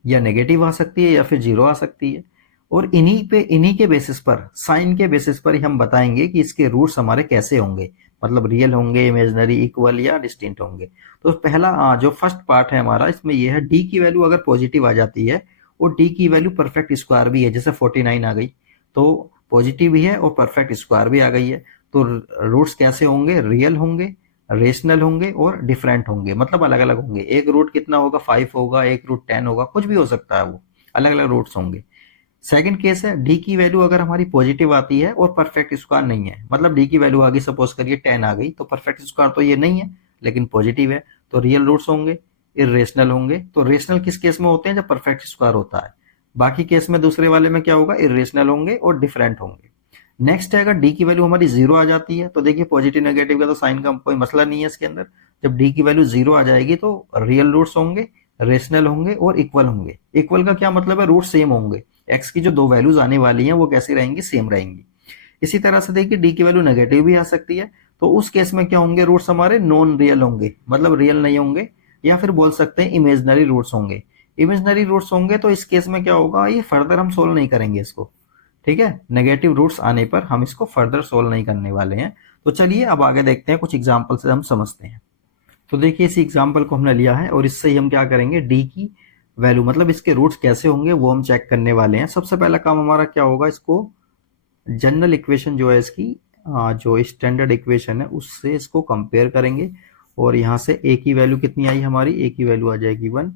या नेगेटिव आ सकती है, या फिर जीरो आ सकती है। और इन्हीं के बेसिस पर, साइन के बेसिस पर ही हम बताएंगे कि इसके रूट्स हमारे कैसे होंगे, मतलब रियल होंगे, इमेजनरी, इक्वल या डिस्टिंक्ट होंगे। तो पहला जो फर्स्ट पार्ट है हमारा, इसमें यह है डी की वैल्यू अगर पॉजिटिव आ जाती है और डी की वैल्यू परफेक्ट स्क्वायर भी है, जैसे 49 आ गई, तो पॉजिटिव भी है और परफेक्ट स्क्वायर भी आ गई है, तो रूट्स कैसे होंगे, रियल होंगे, रेशनल होंगे और डिफरेंट होंगे, मतलब अलग अलग होंगे। एक रूट कितना होगा, 5 होगा, एक रूट 10 होगा, कुछ भी हो सकता है, वो अलग अलग रूट्स होंगे। सेकंड केस है डी की वैल्यू अगर हमारी पॉजिटिव आती है और परफेक्ट स्क्वायर नहीं है, मतलब डी की वैल्यू आ गई, सपोज करिए 10 आ गई, तो परफेक्ट स्क्वायर तो ये नहीं है लेकिन पॉजिटिव है, तो रियल रूट्स होंगे, इरेशनल होंगे। तो रेशनल किस केस में होते हैं, जब परफेक्ट स्क्वायर होता है। बाकी केस में दूसरे वाले में क्या होगा, इरेशनल होंगे और डिफरेंट होंगे। नेक्स्ट है अगर डी की वैल्यू हमारी जीरो आ जाती है, तो देखिए पॉजिटिव नेगेटिव का तो साइन का कोई मसला नहीं है इसके अंदर। जब डी की वैल्यू जीरो आ जाएगी तो रियल रूट्स होंगे, रेशनल होंगे और इक्वल होंगे। इक्वल का क्या मतलब है, रूट सेम होंगे, एक्स की जो दो वैल्यूज आने वाली हैं वो कैसी रहेंगी, सेम रहेंगी। इसी तरह से देखिए डी की वैल्यू नेगेटिव भी आ सकती है, तो उस केस में क्या होंगे, रूट्स हमारे नॉन रियल होंगे, मतलब रियल नहीं होंगे, या फिर बोल सकते हैं इमेजनरी रूट्स होंगे। इमेजनरी रूट्स होंगे तो इस केस में क्या होगा, ये फर्दर हम सोल्व नहीं करेंगे इसको, ठीक है। नेगेटिव रूट्स आने पर हम इसको फर्दर सोल्व नहीं करने वाले हैं। तो चलिए अब आगे देखते हैं, कुछ एग्जाम्पल से हम समझते हैं। तो देखिए इस एग्जाम्पल को हमने लिया है और इससे ही हम क्या करेंगे, डी की वैल्यू मतलब इसके रूट्स कैसे होंगे वो हम चेक करने वाले हैं। सबसे पहला काम हमारा क्या होगा, इसको जनरल इक्वेशन जो है इसकी, जो स्टैंडर्ड इक्वेशन है उससे इसको कंपेयर करेंगे। और यहाँ से ए की वैल्यू कितनी आई हमारी, ए की वैल्यू आ जाएगी 1,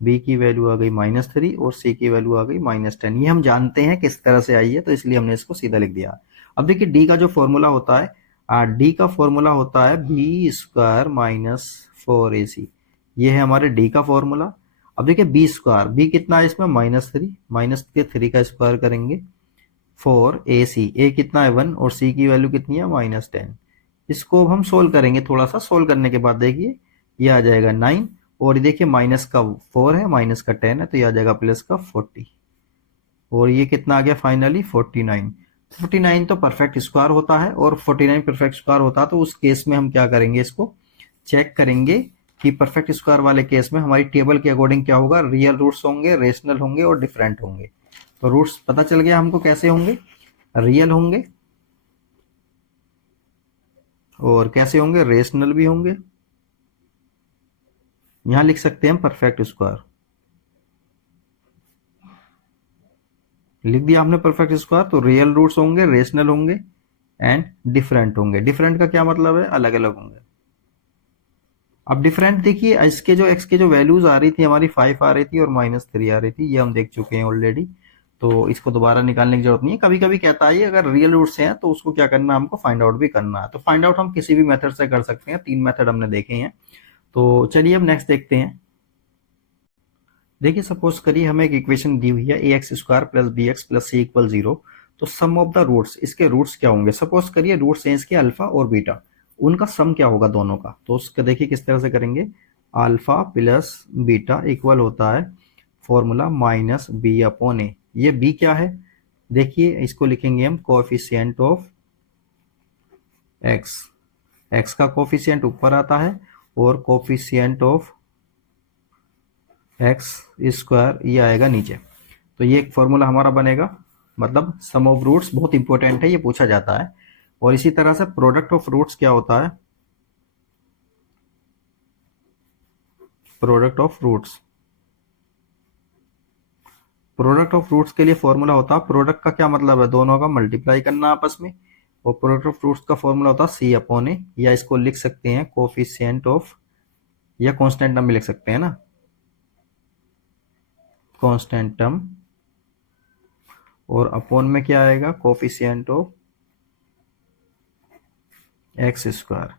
बी की वैल्यू आ गई -3 और सी की वैल्यू आ गई -10। ये हम जानते हैं किस तरह से आई है, तो इसलिए हमने इसको सीधा लिख दिया। अब देखिए डी का जो फॉर्मूला होता है, डी का फॉर्मूला होता है बी स्क्वायर माइनस 4ac। ये है हमारे डी का फॉर्मूला। अब देखिए बी स्क्वायर, बी कितना है इसमें -3, माइनस के 3 का स्क्वायर करेंगे 4ac, ए कितना है 1 और सी की वैल्यू कितनी है -10। इसको हम सोल्व करेंगे, थोड़ा सा सोल्व करने के बाद देखिए ये आ जाएगा 9, और देखिए माइनस का 4 है, माइनस का 10 है, तो ये आ जाएगा प्लस का 40, और ये कितना आ गया फाइनली 49। 49 तो परफेक्ट स्क्वायर होता है, और 49 परफेक्ट स्क्वायर होता है, तो उस केस में हम क्या करेंगे, इसको चेक करेंगे कि परफेक्ट स्क्वायर वाले केस में हमारी टेबल के अकॉर्डिंग क्या होगा, रियल रूट्स होंगे, रेशनल होंगे और डिफरेंट होंगे। तो रूट्स पता चल गया हमको कैसे होंगे, रियल होंगे और कैसे होंगे, रेशनल भी होंगे। यहां लिख सकते हैं हम परफेक्ट स्क्वायर, लिख दिया हमने परफेक्ट स्क्वायर। तो रियल रूट्स होंगे, रेशनल होंगे एंड डिफरेंट होंगे। डिफरेंट का क्या मतलब है, अलग अलग होंगे। अब डिफरेंट देखिए, इसके जो एक्स के जो वैल्यूज आ रही थी हमारी 5 आ रही थी और -3 आ रही थी, ये हम देख चुके हैं ऑलरेडी, तो इसको दोबारा निकालने की जरूरत नहीं है। कभी कभी कहता है अगर रियल रूट्स हैं तो उसको क्या करना है, हमको फाइंड आउट भी करना है। तो फाइंड आउट हम किसी भी मेथड से कर सकते हैं, 3 मेथड हमने देखे हैं। तो चलिए अब नेक्स्ट देखते हैं। देखिए सपोज करिए हमें एक इक्वेशन दी हुई है ax square plus b x plus c equal 0। तो सम ऑफ द रूट्स, इसके रूट्स क्या होंगे, सपोज करिए रूट्स हैं इसके अल्फा और बीटा। उनका सम क्या होगा दोनों का, तो उसका देखिए किस तरह से करेंगे। अल्फा प्लस बीटा इक्वल होता है फॉर्मूला माइनस बी अपॉन ए। ये बी क्या है, देखिए इसको लिखेंगे हम कोएफिशिएंट ऑफ एक्स। एक्स का कोएफिशिएंट ऊपर आता है और कोएफिशिएंट ऑफ एक्स स्क्वायर ये आएगा नीचे। तो ये एक फॉर्मूला हमारा बनेगा, मतलब सम ऑफ रूट्स बहुत इंपॉर्टेंट है, ये पूछा जाता है। और इसी तरह से प्रोडक्ट ऑफ रूट्स क्या होता है, product of roots, product of roots के लिए फॉर्मूला होता है, प्रोडक्ट का क्या मतलब है, दोनों का मल्टीप्लाई करना आपस में। और प्रोडक्ट ऑफ रूट्स का फॉर्मूला होता है सी अपॉन ए, या इसको लिख सकते हैं कोफिशिएंट ऑफ, या कांस्टेंट टर्म भी लिख सकते हैं ना, कांस्टेंट टर्म, और अपॉन में क्या आएगा कोफिशिएंट ऑफ एक्स स्क्वायर,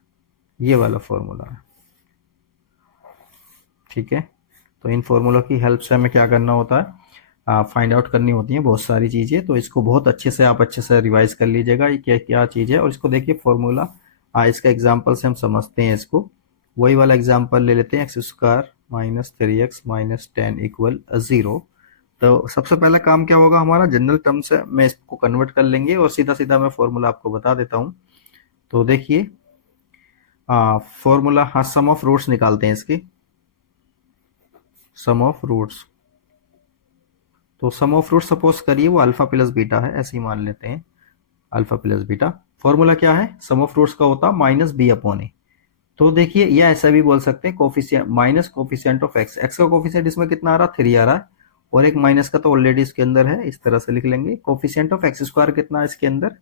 ये वाला फॉर्मूला है। ठीक है, तो इन फॉर्मूलों की हेल्प से हमें क्या करना होता है, फाइंड आउट करनी होती है बहुत सारी चीज़ें। तो इसको बहुत अच्छे से आप अच्छे से रिवाइज कर लीजिएगा ये क्या क्या चीज़ है। और इसको देखिए फॉर्मूला, इसका एग्जांपल से हम समझते हैं इसको। वही वाला एग्जांपल ले लेते हैं, x square minus 3x minus 10 equal 0। तो सबसे पहला काम क्या होगा हमारा, जनरल टर्म से मैं इसको कन्वर्ट कर लेंगे और सीधा सीधा मैं फॉर्मूला आपको बता देता हूँ। तो देखिए फॉर्मूला, हाँ सम ऑफ रूट्स निकालते हैं इसकी, सम ऑफ रूट्स। तो सम ऑफ रूट सपोज करिए वो अल्फा प्लस बीटा है, ऐसे ही मान लेते हैं अल्फा प्लस बीटा। फॉर्मूला क्या है, सम ऑफ रूट्स का होता है माइनस बी अपॉन ए। तो देखिए या ऐसा भी बोल सकते हैं coefficient minus coefficient of x. X का कोफिशिएंट इसमें कितना आ रहा है, 3 आ रहा है, और एक माइनस का तो ऑलरेडी इसके अंदर है, इस तरह से लिख लेंगे। कोफिशिएंट ऑफ एक्स स्क्वायर कितना है इसके अंदर,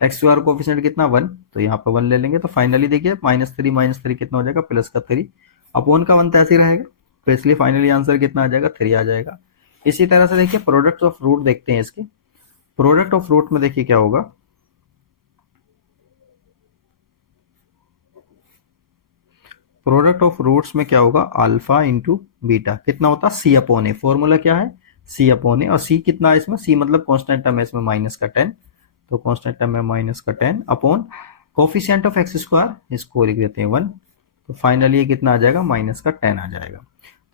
एक्स स्क्वायर कोफिशिएंट कितना 1, तो यहाँ पर 1 ले लेंगे। तो फाइनली देखिए माइनस थ्री कितना हो जाएगा, प्लस का 3 अपॉन का 1 तो ऐसे ही रहेगा, तो इसलिए फाइनली आंसर कितना आ जाएगा, 3 आ जाएगा। इसी तरह से देखिए प्रोडक्ट ऑफ रूट देखते हैं इसके। प्रोडक्ट ऑफ रूट में देखिए क्या होगा, प्रोडक्ट ऑफ रूट्स में क्या होगा, अल्फा इंटू बीटा कितना होता है, सी अपॉन ए। फॉर्मूला क्या है, सी अपॉन ए, और सी कितना है इसमें, सी मतलब कांस्टेंट टर्म है इसमें माइनस का 10, तो कांस्टेंट टर्म है माइनस का 10 upon coefficient of x square, इसको लिख देते हैं 1। तो फाइनली ये कितना आ जाएगा, माइनस का 10 आ जाएगा।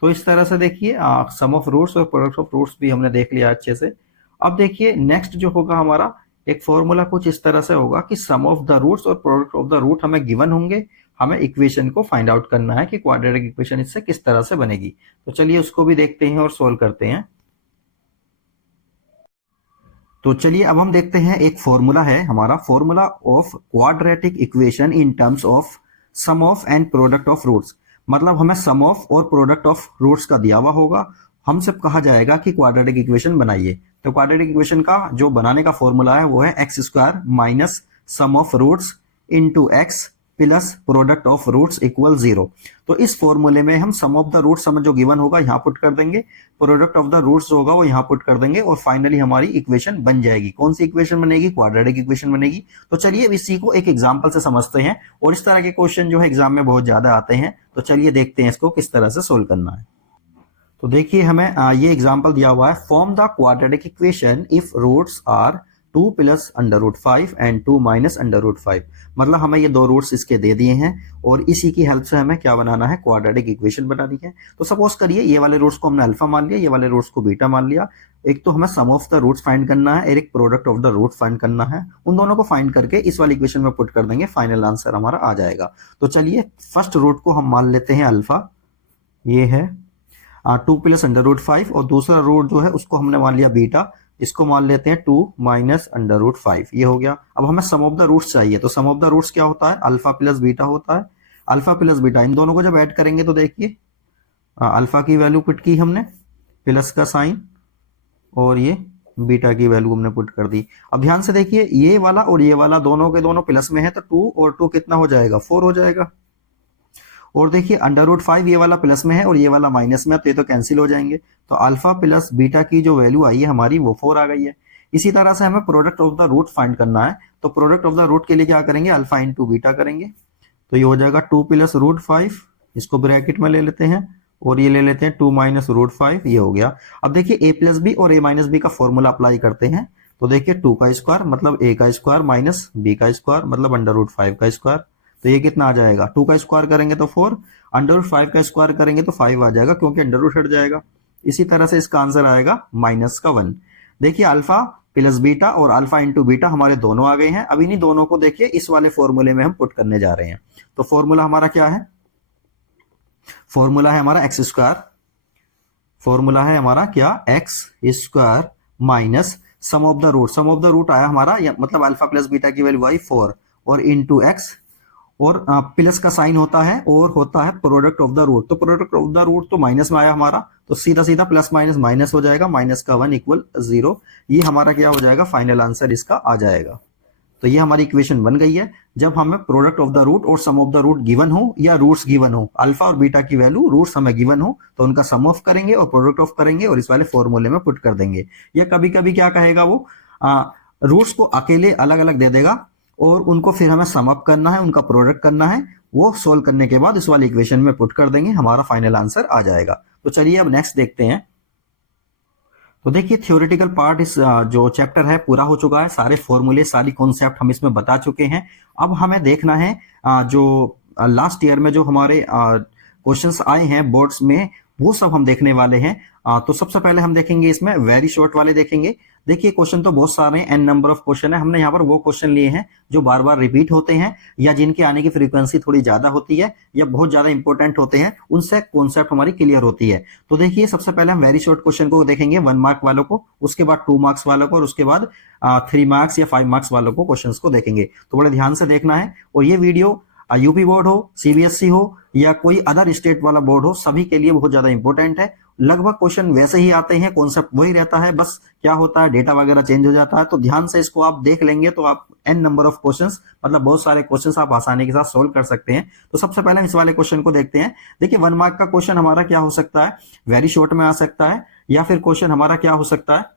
तो इस तरह से देखिए सम ऑफ रूट्स और प्रोडक्ट ऑफ रूट्स भी हमने देख लिया अच्छे से। अब देखिए नेक्स्ट जो होगा हमारा एक फॉर्मूला कुछ इस तरह से होगा कि सम ऑफ द रूट्स और प्रोडक्ट ऑफ द रूट हमें गिवन होंगे, हमें इक्वेशन को फाइंड आउट करना है कि क्वाड्रेटिक इक्वेशन इससे किस तरह से बनेगी। तो चलिए उसको भी देखते हैं और सोल्व करते हैं। तो चलिए अब हम देखते हैं, एक फॉर्मूला है हमारा, formula of quadratic equation in terms of sum of and product of roots. मतलब हमें सम ऑफ और प्रोडक्ट ऑफ रूट्स का दिया हुआ होगा, हमसे कहा जाएगा कि क्वाड्रेटिक इक्वेशन बनाइए। तो क्वाड्रेटिक इक्वेशन का जो बनाने का फॉर्मूला है वो है x square minus sum of roots into x plus product of roots equal 0। तो इस फॉर्मूले में हम सम ऑफ द रूट्स हमें जो गिवन होगा यहाँ पुट कर देंगे, प्रोडक्ट ऑफ द रूट्स होगा वो यहाँ पुट कर देंगे, और फाइनली हमारी इक्वेशन बन जाएगी। कौन सी इक्वेशन बनेगी, क्वाड्रेटिक इक्वेशन बनेगी। तो चलिए इसी को एक एग्जांपल से समझते हैं, और इस तरह के क्वेश्चन जो है एग्जाम में बहुत ज्यादा आते हैं। तो चलिए देखते हैं इसको किस तरह से सोल्व करना है। तो देखिए हमें ये एग्जांपल दिया हुआ है, form the quadratic equation if roots are 2 plus under root 5 and 2 minus under root 5। मतलब हमें ये दो रूट्स इसके दे दिए हैं, और इसी की हेल्प से हमें क्या बनाना है, क्वाड्रेटिक इक्वेशन बनानी है। तो सपोज करिए ये वाले रूट्स को हमने अल्फा मान लिया, ये वाले रूट्स को बीटा मान लिया। एक तो हमें sum of the roots find करना है, एक product of the root find करना है। उन दोनों को फाइंड करके इस वाली इक्वेशन में पुट कर देंगे, फाइनल आंसर हमारा आ जाएगा। तो चलिए फर्स्ट रूट को हम मान लेते हैं अल्फा, ये है 2 प्लस अंडर रूट 5, और दूसरा रूट जो है उसको हमने मान लिया बीटा, इसको मान लेते हैं 2 माइनस अंडर रूट 5। ये हो गया। अब हमें सम ऑफ द रूट्स चाहिए, तो सम ऑफ द रूट्स क्या होता है, अल्फा प्लस बीटा होता है। अल्फा प्लस बीटा इन दोनों को जब ऐड करेंगे तो देखिए अल्फा की वैल्यू पुट की हमने, प्लस का साइन, और ये बीटा की वैल्यू हमने पुट कर दी। अब ध्यान से देखिए ये वाला और ये वाला दोनों के दोनों प्लस में है, तो 2 और 2 कितना हो जाएगा, 4 हो जाएगा। और देखिए अंडर रूट 5 ये वाला प्लस में है और ये वाला माइनस में है, तो ये तो कैंसिल हो जाएंगे। तो अल्फा प्लस बीटा की जो वैल्यू आई है हमारी वो 4 आ गई है। इसी तरह से हमें product of the root find करना है, तो प्रोडक्ट ऑफ द रूट के लिए क्या करेंगे, अल्फा इंटू बीटा करेंगे। तो ये हो जाएगा 2 प्लस रूट 5, इसको ब्रैकेट में ले लेते हैं, और ये ले लेते हैं 2 माइनस रूट 5, ये हो गया। अब देखिए ए प्लस बी और ए माइनस बी का फॉर्मूला अप्लाई करते हैं। तो देखिए 2 का स्क्वायर मतलब ए का स्क्वायर माइनस बी का स्क्वायर मतलब अंडर रूट 5 का स्क्वायर, तो ये कितना आ जाएगा, 2 का स्क्वायर करेंगे तो 4, अंडर रूट 5 का स्क्वायर करेंगे तो 5 आ जाएगा क्योंकि अंडर रूट हट जाएगा। इसी तरह से इसका आंसर आएगा -1। देखिए अल्फा प्लस बीटा और अल्फा इंटू बीटा हमारे दोनों आ गए हैं। अब इन्हीं दोनों को देखिए इस वाले फॉर्मूले में हम पुट करने जा रहे हैं। तो फॉर्मूला हमारा क्या है, फॉर्मूला है हमारा एक्स स्क्वायर, फॉर्मूला है हमारा क्या, x square minus sum of the root, sum of the root आया हमारा मतलब अल्फा प्लस बीटा की वैल्यू आई 4 और इंटू एक्स, और प्लस का साइन होता है और होता है प्रोडक्ट ऑफ द रूट, तो प्रोडक्ट ऑफ द रूट तो माइनस में आया हमारा, तो सीधा सीधा प्लस माइनस माइनस हो जाएगा, माइनस का 1 इक्वल 0। ये हमारा क्या हो जाएगा, फाइनल आंसर इसका आ जाएगा। तो ये हमारी इक्वेशन बन गई है। जब हमें प्रोडक्ट ऑफ द रूट और सम ऑफ द रूट गिवन हो या रूट्स गिवन हो, अल्फा और बीटा की वैल्यू रूट्स हमें गिवन हो, तो उनका सम ऑफ करेंगे और प्रोडक्ट ऑफ करेंगे और इस वाले फॉर्मूले में पुट कर देंगे। या कभी कभी क्या कहेगा वो, रूट्स को अकेले अलग अलग दे देगा और उनको फिर हमें सम अप करना है, उनका प्रोडक्ट करना है, वो सोल्व करने के बाद इस वाली इक्वेशन में पुट कर देंगे, हमारा फाइनल आंसर आ जाएगा। तो चलिए अब नेक्स्ट देखते हैं। तो देखिए थ्योरेटिकल पार्ट इस जो चैप्टर है पूरा हो चुका है, सारे फॉर्मूले सारी कॉन्सेप्ट हम इसमें बता चुके हैं। अब हमें देखना है जो लास्ट ईयर में जो हमारे क्वेश्चंस आए हैं बोर्ड्स में, वो सब हम देखने वाले हैं। तो सबसे पहले हम देखेंगे इसमें वेरी शॉर्ट वाले देखेंगे। देखिए क्वेश्चन तो बहुत सारे हैं, एन नंबर ऑफ क्वेश्चन है। हमने यहाँ पर वो क्वेश्चन लिए हैं जो बार बार रिपीट होते हैं या जिनके आने की फ्रीक्वेंसी थोड़ी ज्यादा होती है या बहुत ज्यादा इंपॉर्टेंट होते हैं, उनसे कॉन्सेप्ट हमारी क्लियर होती है। तो देखिए सबसे पहले हम वेरी शॉर्ट क्वेश्चन को देखेंगे, 1 मार्क वालों को, उसके बाद 2 मार्क्स वालों को और उसके बाद 3 मार्क्स या 5 मार्क्स वालों को क्वेश्चन को देखेंगे। तो बड़े ध्यान से देखना है। और ये वीडियो यूपी बोर्ड हो, सीबीएसई हो या कोई अदर स्टेट वाला बोर्ड हो, सभी के लिए बहुत ज्यादा इंपॉर्टेंट है। लगभग क्वेश्चन वैसे ही आते हैं, कॉन्सेप्ट वही रहता है, बस क्या होता है डेटा वगैरह चेंज हो जाता है। तो ध्यान से इसको आप देख लेंगे तो आप एन नंबर ऑफ क्वेश्चंस, मतलब बहुत सारे क्वेश्चंस आप आसानी के साथ सोल्व कर सकते हैं। तो सबसे पहले हम इस वाले क्वेश्चन को देखते हैं। देखिए 1 मार्क का क्वेश्चन हमारा क्या हो सकता है, वेरी शॉर्ट में आ सकता है, या फिर क्वेश्चन हमारा क्या हो सकता है।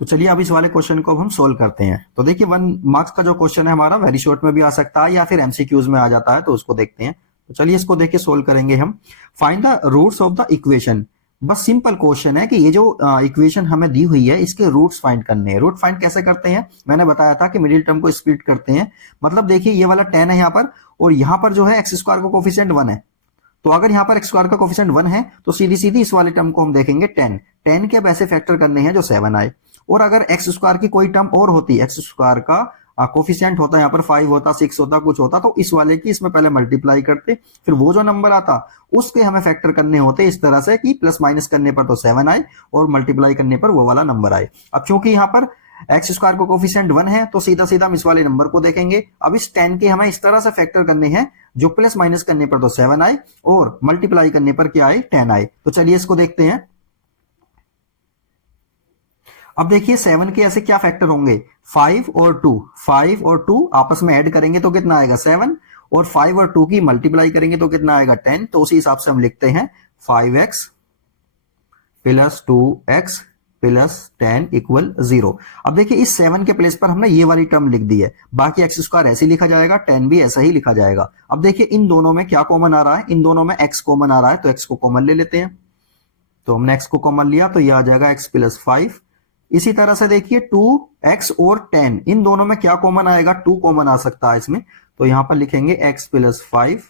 तो चलिए अब इस वाले क्वेश्चन को हम सोल्व करते हैं। तो देखिए 1 मार्क्स का जो क्वेश्चन है हमारा वेरी शॉर्ट में भी आ सकता है या फिर एमसीक्यूज में आ जाता है, तो उसको देखते हैं। तो चलिए इसको देख के सोल्व करेंगे हम। Find the roots of the equation. बस सिंपल क्वेश्चन है कि ये जो इक्वेशन हमें दी हुई है इसके रूट्स फाइंड करने हैं। रूट फाइंड कैसे करते हैं, मैंने बताया था कि मिडिल टर्म को स्प्लिट करते हैं। मतलब देखिए ये वाला 10 है यहाँ पर, और यहाँ पर जो है एक्स स्क्वायर का कोफिशिएंट 1 है। तो अगर यहाँ पर एक्स स्क्वायर का कोफिशिएंट 1 है तो सीधी सीधी इस वाले टर्म को हम देखेंगे 10 के अब ऐसे फैक्टर करने हैं जो 7 आए। और अगर एक्स स्क्वायर की कोई टर्म और होती, एक्स स्क्वायर का कोफिशिएंट होता, यहाँ पर 5 होता, 6 होता, कुछ होता, तो इस वाले की इसमें पहले मल्टीप्लाई करते, फिर वो जो नंबर आता उसके हमें फैक्टर करने होते इस तरह से कि प्लस माइनस करने पर तो 7 आए और मल्टीप्लाई करने पर वो वाला नंबर आए। अब क्योंकि यहाँ पर एक्स स्क्वायर को कोफिशिएंट 1 है तो सीधा सीधा हम इस वाले नंबर को देखेंगे। अब इस 10 के हमें इस तरह से फैक्टर करने हैं जो प्लस माइनस करने पर तो 7 आए और मल्टीप्लाई करने पर क्या आए, 10 आए। तो चलिए इसको देखते हैं। अब देखिए 7 के ऐसे क्या फैक्टर होंगे, 5 और 2, 5 और 2 आपस में ऐड करेंगे तो कितना आएगा 7, और 5 और 2 की मल्टीप्लाई करेंगे तो कितना आएगा 10। तो उसी हिसाब से हम लिखते हैं 5x plus 2x plus 10 equal 0। अब देखिए इस 7 के प्लेस पर हमने ये वाली टर्म लिख दी है, बाकी एक्स स्क्वायर ऐसे ही लिखा जाएगा, 10 भी ऐसा ही लिखा जाएगा। अब देखिए इन दोनों में क्या कॉमन आ रहा है, इन दोनों में x कॉमन आ रहा है, तो x को कॉमन ले लेते हैं। तो हमने x को कॉमन लिया तो ये आ जाएगा x प्लस 5। इसी तरह से देखिए 2x और 10, इन दोनों में क्या कॉमन आएगा, 2 कॉमन आ सकता है इसमें, तो यहां पर लिखेंगे x प्लस 5।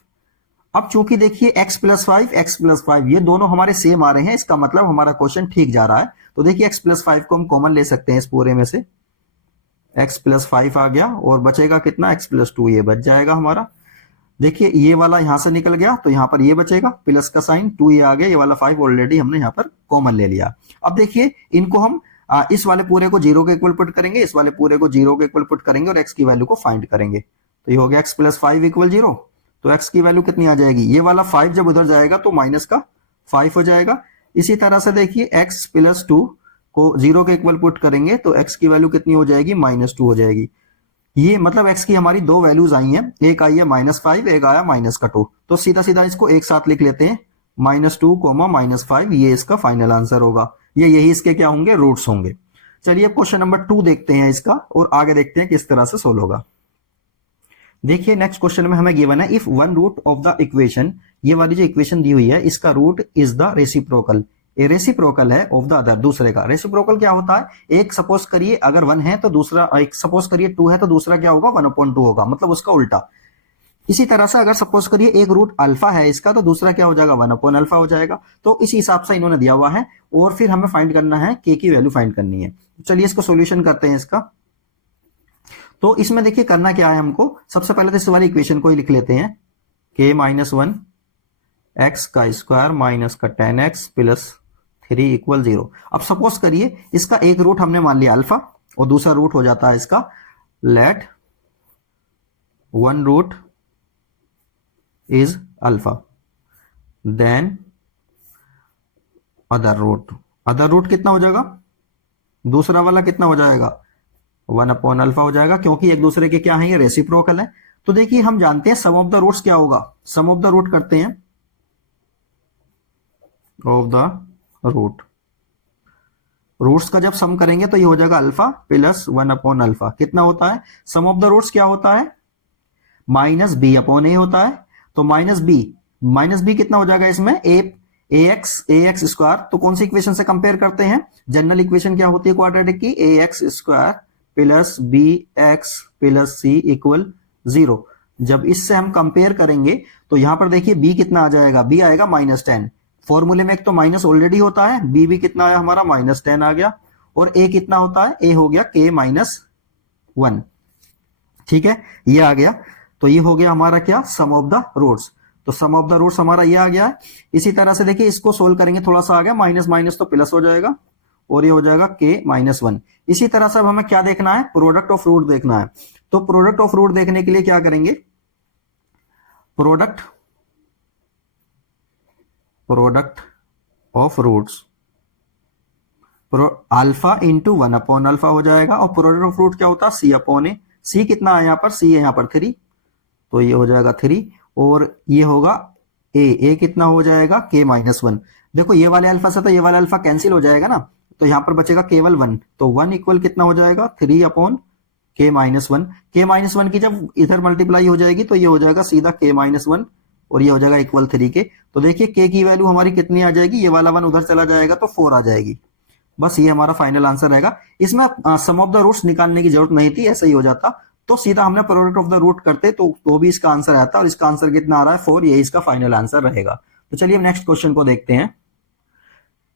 अब चूंकि देखिए x प्लस 5 ये दोनों हमारे सेम आ रहे हैं, इसका मतलब हमारा क्वेश्चन ठीक जा रहा है। तो देखिए x प्लस 5 को हम कॉमन ले सकते हैं इस पूरे में से, x प्लस 5 आ गया और बचेगा कितना, x प्लस 2 ये बच जाएगा हमारा। देखिए ये वाला यहां से निकल गया तो यहां पर ये बचेगा, प्लस का साइन 2 ये आ गया, ये वाला 5 ऑलरेडी हमने यहां पर कॉमन ले लिया। अब देखिए इनको हम इस वाले पूरे को 0 के इक्वल पुट करेंगे, इस वाले पूरे को 0 के इक्वल पुट करेंगे और x की वैल्यू को फाइंड करेंगे। तो ये हो गया x प्लस 5 इक्वल 0। तो x की वैल्यू कितनी आ जाएगी, ये वाला 5 जब उधर जाएगा तो माइनस का 5 हो जाएगा। इसी तरह से देखिए x प्लस 2 को 0 के इक्वल पुट करेंगे तो x की वैल्यू कितनी हो जाएगी, -2 हो जाएगी। ये मतलब x की हमारी दो वैल्यूज आई हैं, एक आई है -5, एक आया -2। तो सीधा सीधा इसको एक साथ लिख लेते हैं, -2, -5, ये इसका फाइनल आंसर होगा। ये यही इसके क्या होंगे, रूट्स होंगे। चलिए क्वेश्चन नंबर 2 देखते हैं इसका और आगे देखते हैं किस तरह से सोल्व होगा। देखिए नेक्स्ट क्वेश्चन में हमें गिवन है if one root of the equation, ये वाली जो इक्वेशन दी हुई है इसका root is the reciprocal, a reciprocal है ऑफ द अदर, दूसरे का। रेसिप्रोकल क्या होता है, एक सपोज करिए अगर 1 है तो दूसरा, एक सपोज करिए 2 है तो दूसरा क्या होगा 1/2 होगा, मतलब उसका उल्टा। इसी तरह से अगर सपोज करिए एक रूट अल्फा है इसका तो दूसरा क्या हो जाएगा 1/α हो जाएगा। तो इस हिसाब से इन्होंने दिया हुआ है और फिर हमें फाइंड करना है के की वैल्यू फाइंड करनी है। चलिए इसको सॉल्यूशन करते हैं इसका। तो इसमें देखिए करना क्या है हमको, सबसे पहले तो इस वाली इक्वेशन को ही लिख लेते हैं, k माइनस 1 एक्स का स्क्वायर माइनस का 10x प्लस 3 इक्वल 0। अब सपोज करिए इसका एक रूट हमने मान लिया अल्फा और दूसरा रूट हो जाता है इसका, let one root is alpha then other root. Other root कितना हो जाएगा, दूसरा वाला कितना हो जाएगा 1/α हो जाएगा, क्योंकि एक दूसरे के क्या है, ये रेसिप्रोकल है। तो देखिए हम जानते हैं सम ऑफ द रूट्स क्या होगा, सम ऑफ द रूट करते हैं, ऑफ द रूट, रूट्स का जब सम करेंगे तो ये हो जाएगा अल्फा प्लस 1/α। कितना होता है, सम ऑफ द रूट्स क्या होता है माइनस बी अपॉन ए होता है। तो माइनस बी कितना हो जाएगा इसमें ए एक्स स्क्वायर। तो कौन सी इक्वेशन से कंपेयर करते हैं, जनरल इक्वेशन क्या होती है क्वाड्रेटिक की, a x square plus b x plus c equal 0। जब इससे हम कंपेयर करेंगे तो यहां पर देखिए b कितना आ जाएगा, b आएगा -10। फॉर्मूले में एक तो माइनस ऑलरेडी होता है, b भी कितना आया हमारा -10 आ गया, और a कितना होता है, a हो गया k-1। ठीक है, ये आ गया। तो ये हो गया हमारा क्या, सम ऑफ द रूट्स। तो सम ऑफ द रूट्स हमारा ये आ गया है। इसी तरह से देखिए इसको सोल्व करेंगे, थोड़ा सा आ गया माइनस माइनस तो प्लस हो जाएगा और ये हो जाएगा k-1। इसी तरह से अब हमें क्या देखना है, प्रोडक्ट ऑफ रूट देखना है। तो प्रोडक्ट ऑफ रूट देखने के लिए क्या करेंगे, product of roots, alpha into 1/α हो जाएगा, और प्रोडक्ट ऑफ रूट क्या होता है c अपॉन ए। c कितना है यहाँ पर, c है यहाँ पर 3, तो ये हो जाएगा 3, और ये होगा a कितना हो जाएगा k-1। देखो ये वाले अल्फा से तो ये वाला अल्फा कैंसिल हो जाएगा ना, तो यहां पर बचेगा केवल 1। तो 1 इक्वल कितना हो जाएगा 3 अपॉन k-1। k-1 की जब इधर मल्टीप्लाई हो जाएगी तो ये हो जाएगा सीधा k-1 और ये हो जाएगा इक्वल 3 के। तो देखिए k की वैल्यू हमारी कितनी आ जाएगी, ये वाला 1 उधर चला जाएगा तो 4 आ जाएगी। बस ये हमारा फाइनल आंसर रहेगा। इसमें सम ऑफ द रूट्स निकालने की जरूरत नहीं थी, ऐसा ही हो जाता। तो सीधा हमने प्रोडक्ट ऑफ द रूट करते तो भी इसका आंसर आता, और इसका आंसर कितना आ रहा है 4, यही इसका फाइनल आंसर रहेगा। तो चलिए अब नेक्स्ट क्वेश्चन को देखते हैं।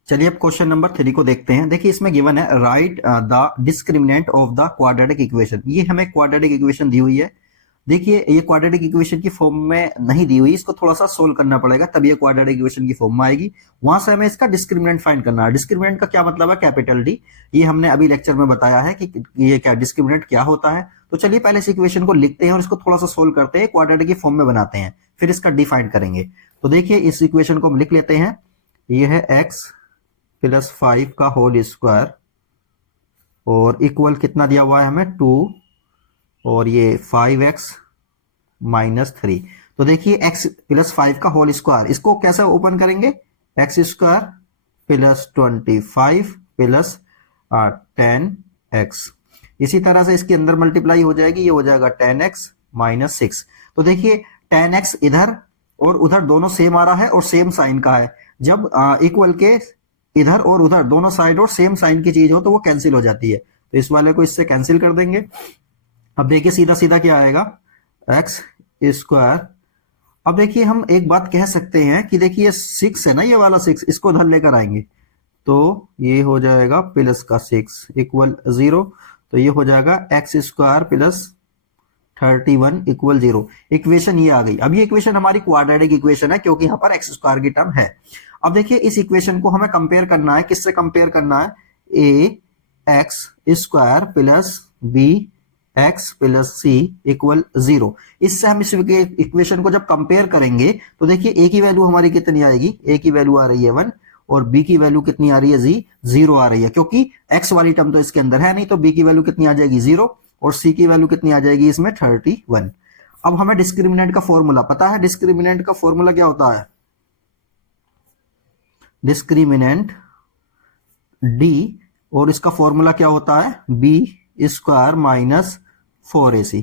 चलिए अब क्वेश्चन नंबर 3 को देखते हैं। देखिए इसमें गिवन है right the discriminant of the quadratic equation. ये हमें क्वाड्रेटिक इक्वेशन दी हुई है। देखिए ये क्वाड्रेटिक इक्वेशन की फॉर्म में नहीं दी हुई, इसको थोड़ा सा सोल्व करना पड़ेगा तब ये क्वाड्रेटिक इक्वेशन की फॉर्म में आएगी। वहां से हमें इसका डिस्क्रिमिनेंट फाइंड करना है। डिस्क्रिमिनेंट का क्या मतलब है, कैपिटल डी। ये हमने अभी लेक्चर में बताया है कि ये क्या डिस्क्रिमिनेंट क्या होता है। तो चलिए पहले इस इक्वेशन को लिखते हैं और इसको थोड़ा सा सोल्व करते हैं, क्वाड्रेटिक की फॉर्म में बनाते हैं, फिर इसका डी फाइंड करेंगे। तो देखिए इस इक्वेशन को हम लिख लेते हैं। ये है x प्लस 5 का होल स्क्वायर और इक्वल कितना दिया हुआ है हमें 2, और ये 5x माइनस 3। तो देखिए x प्लस 5 का होल स्क्वायर, इसको कैसे ओपन करेंगे, x square plus 25 plus 10x। इसी तरह से इसके अंदर मल्टीप्लाई हो जाएगी, ये हो जाएगा 10x माइनस 6। तो देखिए 10x इधर और उधर दोनों सेम आ रहा है और सेम साइन का है। जब इक्वल के इधर और उधर दोनों साइड और सेम साइन की चीज हो तो वो कैंसिल हो जाती है। तो इस वाले को इससे कैंसिल कर देंगे। अब देखिए सीधा सीधा क्या आएगा, एक्स स्क्वायर। अब देखिए हम एक बात कह सकते हैं कि देखिए 6 है ना, ये वाला 6, इसको उधर लेकर आएंगे तो ये हो जाएगा प्लस का 6 इक्वल 0। तो ये हो जाएगा x square plus 31 equal 0। Equation ये आ गई। अब ये इक्वेशन हमारी क्वाड्रेटिक इक्वेशन है क्योंकि यहाँ पर एक्स स्क्वायर की टर्म है। अब देखिए इस इक्वेशन को हमें कंपेयर करना है, किससे कंपेयर करना है, a x square plus b x plus c equal 0। इससे हम इस इक्वेशन को जब कंपेयर करेंगे तो देखिए ए की वैल्यू हमारी कितनी आएगी, ए की वैल्यू आ रही है 1 और बी की वैल्यू कितनी आ रही है 0 आ रही है, क्योंकि एक्स वाली टर्म तो इसके अंदर है नहीं। तो बी की वैल्यू कितनी आ जाएगी 0 और सी की वैल्यू कितनी आ जाएगी इसमें 31। अब हमें डिस्क्रिमिनेंट का फॉर्मूला पता है। डिस्क्रिमिनेंट का फॉर्मूला क्या होता है, डिस्क्रिमिनेंट डी, और इसका फॉर्मूला क्या होता है B square minus 4ac।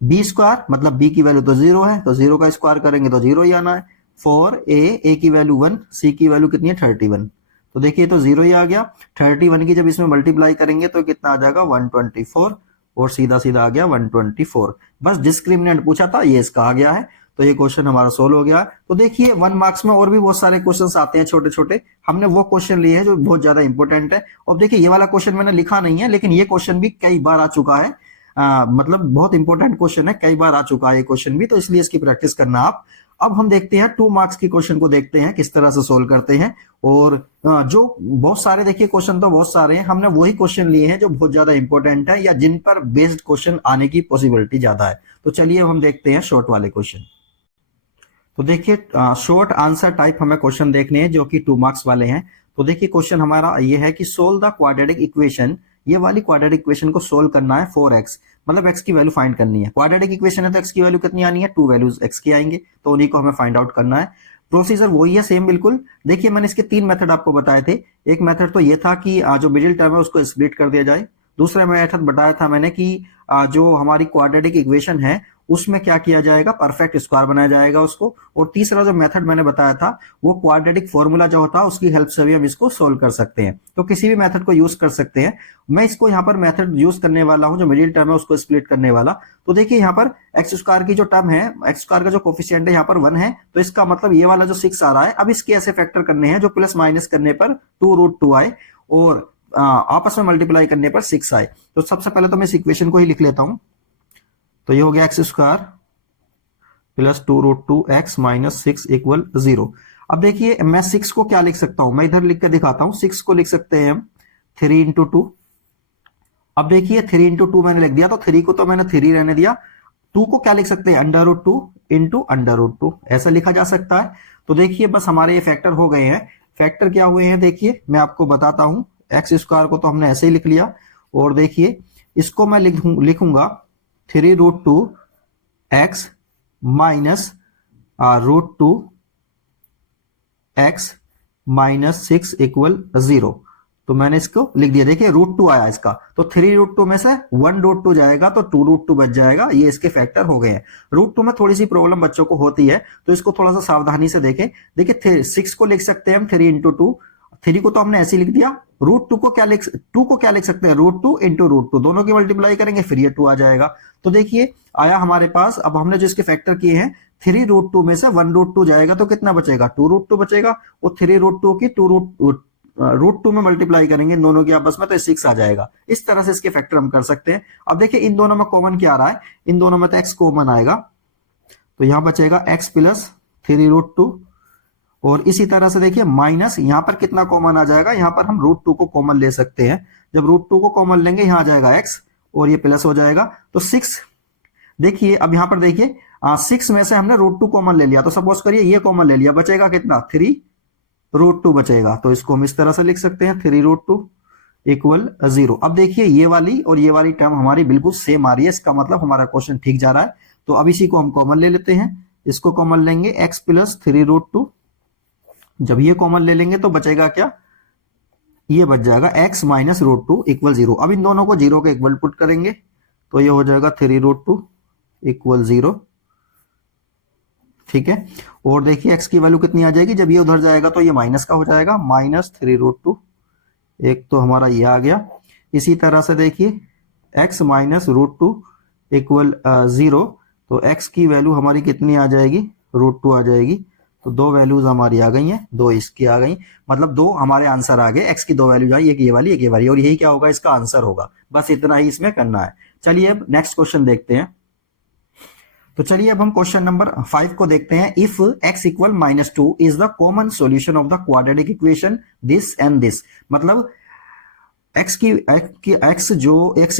B square मतलब बी की वैल्यू तो 0 है, तो 0 का स्क्वायर करेंगे तो 0 ही आना है। 4a, a की वैल्यू 1, c की वैल्यू कितनी है 31। तो देखिए तो 0 ही आ गया। 31 की जब इसमें मल्टीप्लाई करेंगे तो कितना आ जाएगा 124 और सीधा सीधा आ गया 124। बस डिस्क्रिमिनेंट पूछा था, ये इसका आ गया है। तो ये क्वेश्चन हमारा सोल्व हो गया। तो देखिए 1 मार्क्स में और भी बहुत सारे क्वेश्चंस आते हैं छोटे छोटे, हमने वो क्वेश्चन लिए हैं जो बहुत ज्यादा इंपॉर्टेंट है। और देखिए ये वाला क्वेश्चन मैंने लिखा नहीं है, लेकिन ये क्वेश्चन भी कई बार आ चुका है। मतलब बहुत इंपॉर्टेंट क्वेश्चन है, कई बार आ चुका है ये क्वेश्चन भी, तो इसलिए इसकी प्रैक्टिस करना आप। अब हम देखते हैं 2 मार्क्स की क्वेश्चन को, देखते हैं किस तरह से सोल्व करते हैं। और जो बहुत सारे, देखिए क्वेश्चन तो बहुत सारे हैं, हमने वही क्वेश्चन लिए हैं जो बहुत ज्यादा इंपॉर्टेंट है या जिन पर बेस्ड क्वेश्चन आने की पॉसिबिलिटी ज्यादा है। तो चलिए हम देखते हैं शॉर्ट वाले क्वेश्चन। तो देखिए शॉर्ट आंसर टाइप हमें क्वेश्चन देखने हैं जो कि 2 मार्क्स वाले हैं। तो देखिए क्वेश्चन हमारा ये है कि सोल्व द क्वाड्रेटिक इक्वेशन। ये वाली क्वाड्रेटिक इक्वेशन को सोल्व करना है 4x, मतलब x की वैल्यू फाइंड करनी है। क्वाड्रेटिक इक्वेशन है तो x की वैल्यू कितनी आनी है, 2 वैल्यूज x की आएंगे, तो उन्हीं को हमें फाइंड आउट करना है। प्रोसीजर वही है, सेम बिल्कुल। देखिए मैंने इसके 3 मेथड आपको बताए थे। एक मेथड तो ये था कि जो मिडिल टर्म है उसको स्प्लिट कर दिया जाए। दूसरा मेथड बताया था मैंने कि जो हमारी क्वाड्रेटिक इक्वेशन है उसमें क्या किया जाएगा, परफेक्ट स्क्वायर बनाया जाएगा उसको। और तीसरा जो मेथड मैंने बताया था वो क्वाड्रेटिक फॉर्मूला जो होता है उसकी हेल्प से भी हम इसको सोल्व कर सकते हैं। तो किसी भी मेथड को यूज कर सकते हैं। मैं इसको यहाँ पर मेथड यूज करने वाला हूँ जो मिडिल टर्म है उसको स्प्लिट करने वाला। तो देखिए यहाँ पर एक्स स्क्वायर की जो टर्म है, एक्स स्क्वायर का जो कोफिशिएंट है यहाँ पर 1 है, तो इसका मतलब ये वाला जो 6 आ रहा है, अब इसके ऐसे फैक्टर करने हैं जो प्लस माइनस करने पर 2√2 आए और आपस में मल्टीप्लाई करने पर 6 आए। तो सबसे पहले तो मैं इस इक्वेशन को ही लिख लेता हूं। तो ये हो गया x square plus 2√2x minus 6 equal 0। अब देखिए मैं 6 को क्या लिख सकता हूं, मैं इधर लिख कर दिखाता हूं। 6 को लिख सकते हैं हम 3 इंटू 2। अब देखिए 3 इंटू 2 मैंने लिख दिया, तो 3 को तो मैंने 3 रहने दिया। 2 को क्या लिख सकते हैं, √2 इंटू √2, ऐसा लिखा जा सकता है। तो देखिए बस हमारे ये फैक्टर हो गए हैं। फैक्टर क्या हुए हैं देखिए मैं आपको बताता हूं। एक्स स्क्वायर को तो हमने ऐसे ही लिख लिया, और देखिए इसको मैं लिखूंगा 3√2x minus √2 x minus 6 equal 0। तो मैंने इसको लिख दिया। देखिए √2 आया इसका, तो 3√2 में से 1√2 जाएगा तो 2√2 बच जाएगा। ये इसके फैक्टर हो गए हैं। √2 में थोड़ी सी प्रॉब्लम बच्चों को होती है, तो इसको थोड़ा सा सावधानी से देखें। देखिए 6 को लिख सकते हैं हम 3 इंटू 2। 3 को तो हमने ऐसे लिख दिया। √2 को क्या लिख 2 को क्या लिख सकते हैं, √2 इंटू √2, दोनों की मल्टीप्लाई करेंगे फिर ये 2 आ जाएगा। तो देखिए आया हमारे पास। अब हमने जो इसके फैक्टर किए हैं, 3√2 में से 1√2 जाएगा तो कितना बचेगा, 2√2 बचेगा। और 3√2 की √2 में मल्टीप्लाई करेंगे दोनों की आपस में, तो 6 आ जाएगा। इस तरह से इसके फैक्टर हम कर सकते हैं। अब देखिए इन दोनों में कॉमन क्या आ रहा है, इन दोनों में तो x कॉमन आएगा, तो यहां बचेगा x प्लस 3√2। और इसी तरह से देखिए माइनस यहां पर कितना कॉमन आ जाएगा, यहां पर हम √2 को कॉमन ले सकते हैं। जब √2 को कॉमन लेंगे यहां आ जाएगा x और ये प्लस हो जाएगा, तो 6। देखिए अब यहां पर देखिए 6 में से हमने √2 कॉमन ले लिया, तो सपोज करिए ये कॉमन ले लिया, बचेगा कितना, 3√2 बचेगा। तो इसको हम इस तरह से लिख सकते हैं 3√2 इक्वल 0। अब देखिए ये वाली और ये वाली टर्म हमारी बिल्कुल सेम आ रही है, इसका मतलब हमारा क्वेश्चन ठीक जा रहा है। तो अब इसी को हम कॉमन ले लेते हैं, इसको कॉमन लेंगे x प्लस 3√2। जब ये कॉमन ले लेंगे तो बचेगा क्या, ये बच जाएगा x माइनस √2 इक्वल 0। अब इन दोनों को 0 के इक्वल पुट करेंगे तो ये हो जाएगा 3√2 इक्वल 0। ठीक है। और देखिए x की वैल्यू कितनी आ जाएगी, जब ये उधर जाएगा तो ये माइनस का हो जाएगा, माइनस 3√2। एक तो हमारा ये आ गया। इसी तरह से देखिए x माइनस √2 इक्वल 0, तो x की वैल्यू हमारी कितनी आ जाएगी, √2 आ जाएगी। तो 2 वैल्यूज हमारी आ गई हैं, 2 इसकी आ गई, मतलब 2 हमारे आंसर आ गए। x की 2 वैल्यूज आई, एक ये वाली एक ये वाली, और यही क्या होगा, इसका आंसर होगा। बस इतना ही इसमें करना है। चलिए अब नेक्स्ट क्वेश्चन देखते हैं। तो चलिए अब हम क्वेश्चन नंबर 5 को देखते हैं। If x equal -2 is the common solution of the quadratic equation this and this, मतलब x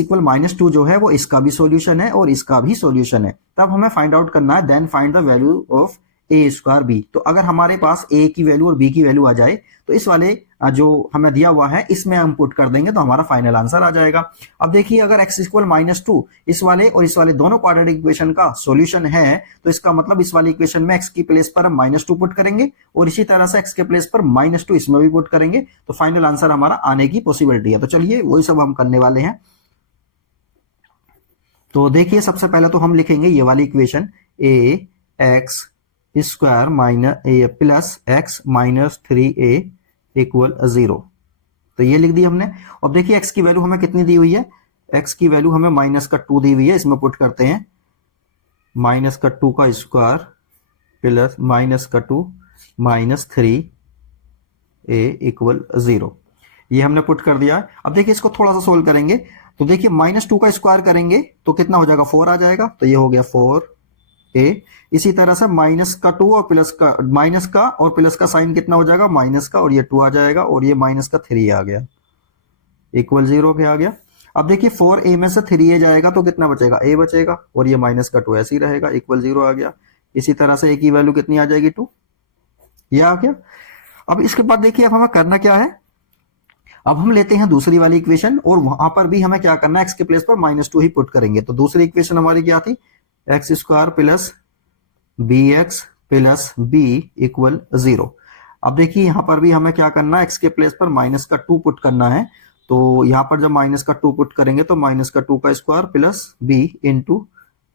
इक्वल -2 जो है वो इसका भी सॉल्यूशन है और इसका भी सॉल्यूशन है। तब हमें फाइंड आउट करना है, then find the value of a square b। तो अगर हमारे पास a की वैल्यू और b की वैल्यू आ जाए तो इस वाले जो हमें दिया हुआ है इसमें हम पुट कर देंगे तो हमारा फाइनल आंसर आ जाएगा। अब देखिए अगर x इक्वल -2 इस वाले और इस वाले दोनों क्वाड्रेटिक इक्वेशन का सॉल्यूशन है, तो इसका मतलब इस वाली इक्वेशन में x की प्लेस पर हम -2 पुट करेंगे और इसी तरह से x के प्लेस पर -2 इसमें भी पुट करेंगे, तो फाइनल आंसर हमारा आने की पॉसिबिलिटी है। तो चलिए वही सब हम करने वाले हैं। तो देखिए सबसे पहले तो हम लिखेंगे ये वाली equation ax square plus x minus 3a equal 0। तो ये लिख दी हमने। अब देखिए x की वैल्यू हमें कितनी दी हुई है, x की वैल्यू हमें -2 दी हुई है। इसमें पुट करते हैं -2 का स्क्वायर प्लस -2 -3a इक्वल 0। ये हमने पुट कर दिया है। अब देखिए इसको थोड़ा सा सोल्व करेंगे तो देखिए -2 का स्क्वायर करेंगे तो कितना हो जाएगा, 4 आ जाएगा। तो ये हो गया 4a। इसी तरह से -2 और प्लस का, माइनस का और प्लस का साइन कितना हो जाएगा, माइनस का, और ये 2 आ जाएगा, और ये -3 आ गया इक्वल 0 पे आ गया। अब देखिए 4a में से 3a जाएगा तो कितना बचेगा, a बचेगा, और ये -2 ऐसे ही रहेगा इक्वल 0 आ गया। इसी तरह से a की वैल्यू कितनी आ जाएगी, 2, ये आ गया। अब इसके बाद देखिए अब हमें करना क्या है, अब हम लेते हैं दूसरी वाली इक्वेशन और वहां पर भी हमें क्या करना है, x के प्लेस पर -2 ही पुट करेंगे। तो दूसरी इक्वेशन हमारी क्या थी, x square plus bx plus b equal 0। अब देखिए यहां पर भी हमें क्या करना है, x के प्लेस पर -2 पुट करना है। तो यहां पर जब -2 पुट करेंगे तो -2 का square plus b into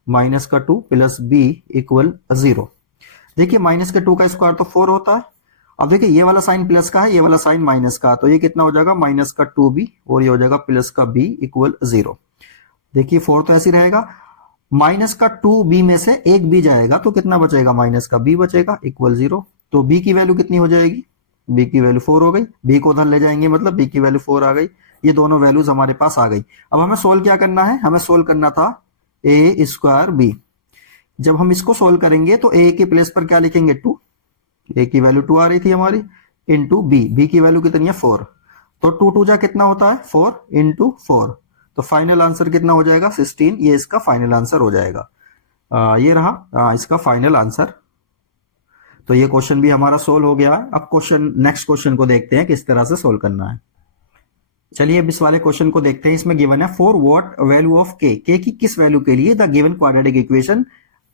-2 plus b equal 0। देखिए -2 का स्क्वायर तो 4 होता है। अब देखिए ये वाला साइन प्लस का है, ये वाला साइन माइनस का, तो ये कितना हो जाएगा, -2b, और ये हो जाएगा प्लस का b इक्वल 0। देखिए 4 तो ऐसे रहेगा, -2b में से एक b जाएगा तो कितना बचेगा, -b बचेगा इक्वल 0। तो b की वैल्यू कितनी हो जाएगी, b की वैल्यू 4 हो गई। b को उधर ले जाएंगे मतलब b की वैल्यू 4 आ गई। ये दोनों वैल्यूज हमारे पास आ गई। अब हमें सोल्व क्या करना है, हमें सोल्व करना था a स्क्वायर b। जब हम इसको सोल्व करेंगे तो a के प्लेस पर क्या लिखेंगे, 2, a की वैल्यू 2 आ रही थी हमारी, इंटू b की वैल्यू कितनी है, 4। तो 2 2 जा कितना होता है, 4 इंटू 4। तो फाइनल आंसर कितना हो जाएगा, 16। ये इसका फाइनल आंसर हो जाएगा। ये रहा इसका फाइनल आंसर। तो ये क्वेश्चन भी हमारा सोल्व हो गया है। अब नेक्स्ट क्वेश्चन को देखते हैं किस तरह से सोल्व करना है। चलिए अब इस वाले क्वेश्चन को देखते हैं। इसमें गिवन है फॉर व्हाट वैल्यू ऑफ के की किस वैल्यू के लिए the given quadratic equation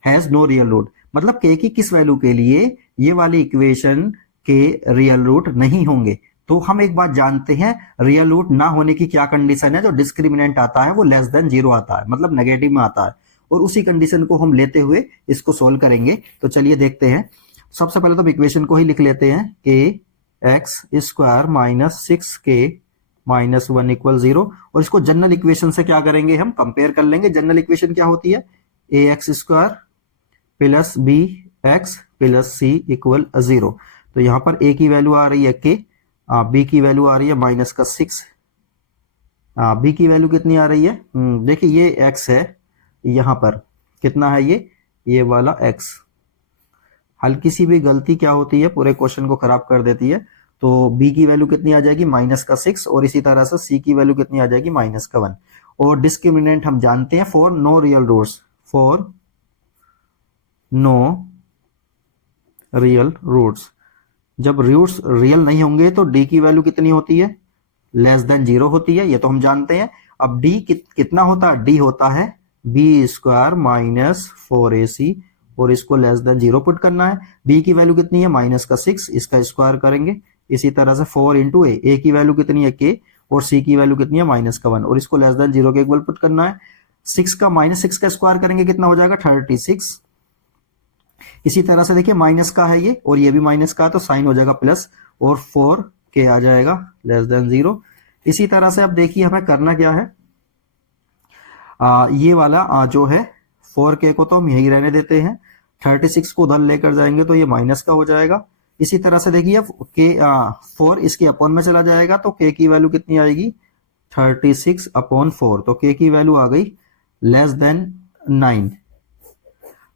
has no real root. मतलब के की किस वैल्यू के लिए ये वाली इक्वेशन के रियल रूट नहीं होंगे। तो हम एक बात जानते हैं, रियल रूट ना होने की क्या कंडीशन है, जो डिस्क्रिमिनेंट आता है वो लेस देन 0 आता है, मतलब नेगेटिव में आता है। और उसी कंडीशन को हम लेते हुए इसको सोल्व करेंगे। तो चलिए देखते हैं। सबसे पहले तो इक्वेशन को ही लिख लेते हैं, के एक्स स्क्वायर -6k -1 इक्वल 0। और इसको जनरल इक्वेशन से क्या करेंगे, हम कंपेयर कर लेंगे। जनरल इक्वेशन क्या होती है, a x square plus b x plus c equal 0। तो यहां पर a की वैल्यू आ रही है k, b की वैल्यू आ रही है -6, b की वैल्यू कितनी आ रही है, देखिए ये x है, यहां पर कितना है, ये वाला x। हल्की सी भी गलती क्या होती है, पूरे क्वेश्चन को खराब कर देती है। तो b की वैल्यू कितनी आ जाएगी, -6, और इसी तरह से c की वैल्यू कितनी आ जाएगी, -1। और डिस्क्रिमिनेंट हम जानते हैं, for no real roots, for no real roots. जब रूट्स रियल नहीं होंगे तो d की वैल्यू कितनी होती है, लेस देन 0 होती है, ये तो हम जानते हैं। अब d कितना होता है, d होता है b स्क्वायर -4ac, और इसको लेस देन 0 पुट करना है। b की वैल्यू कितनी है, -6, इसका स्क्वायर करेंगे। इसी तरह से 4 इंटू a की वैल्यू कितनी है k, और c की वैल्यू कितनी है -1, और इसको लेस देन 0 के इक्वल पुट करना है। 6 का स्क्वायर करेंगे कितना हो जाएगा, 36। इसी तरह से देखिए माइनस का है ये, और ये भी माइनस का है, तो साइन हो जाएगा प्लस, और 4k आ जाएगा लेस देन 0। इसी तरह से अब देखिए हमें करना क्या है, ये वाला जो है 4k को तो हम यही रहने देते हैं, 36 को उधर लेकर जाएंगे तो ये माइनस का हो जाएगा। इसी तरह से देखिए k 4 इसके अपॉन में चला जाएगा तो k की वैल्यू कितनी आएगी, 36/4। तो k की वैल्यू आ गई लेस देन 9,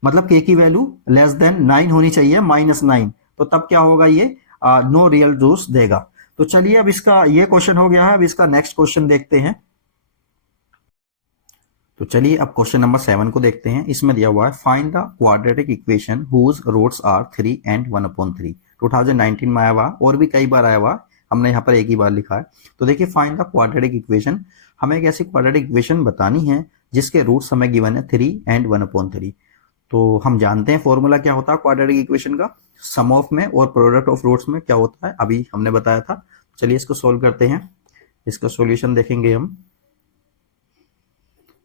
मतलब k की वैल्यू लेस देन 9 होनी चाहिए, -9। तो तब क्या होगा, ये नो रियल रूट्स देगा। तो चलिए अब इसका ये क्वेश्चन हो गया है। अब इसका नेक्स्ट क्वेश्चन देखते हैं। तो चलिए अब क्वेश्चन नंबर 7 को देखते हैं। इसमें दिया हुआ है find the quadratic equation whose roots are 3 and 1/3। 2019 में आया हुआ, और भी कई बार आया हुआ, हमने यहाँ पर एक ही बार लिखा है। तो देखिए फाइंड द क्वाड्रेटिक इक्वेशन, हमें एक ऐसी क्वाड्रेटिक इक्वेशन बतानी है जिसके रूट्स हमें गिवन है 3 and 1/3। तो हम जानते हैं फॉर्मूला क्या होता है क्वाड्रेटिक इक्वेशन का, सम ऑफ में और प्रोडक्ट ऑफ रूट्स में क्या होता है, अभी हमने बताया था। चलिए इसको सोल्व करते हैं, इसका सॉल्यूशन देखेंगे हम।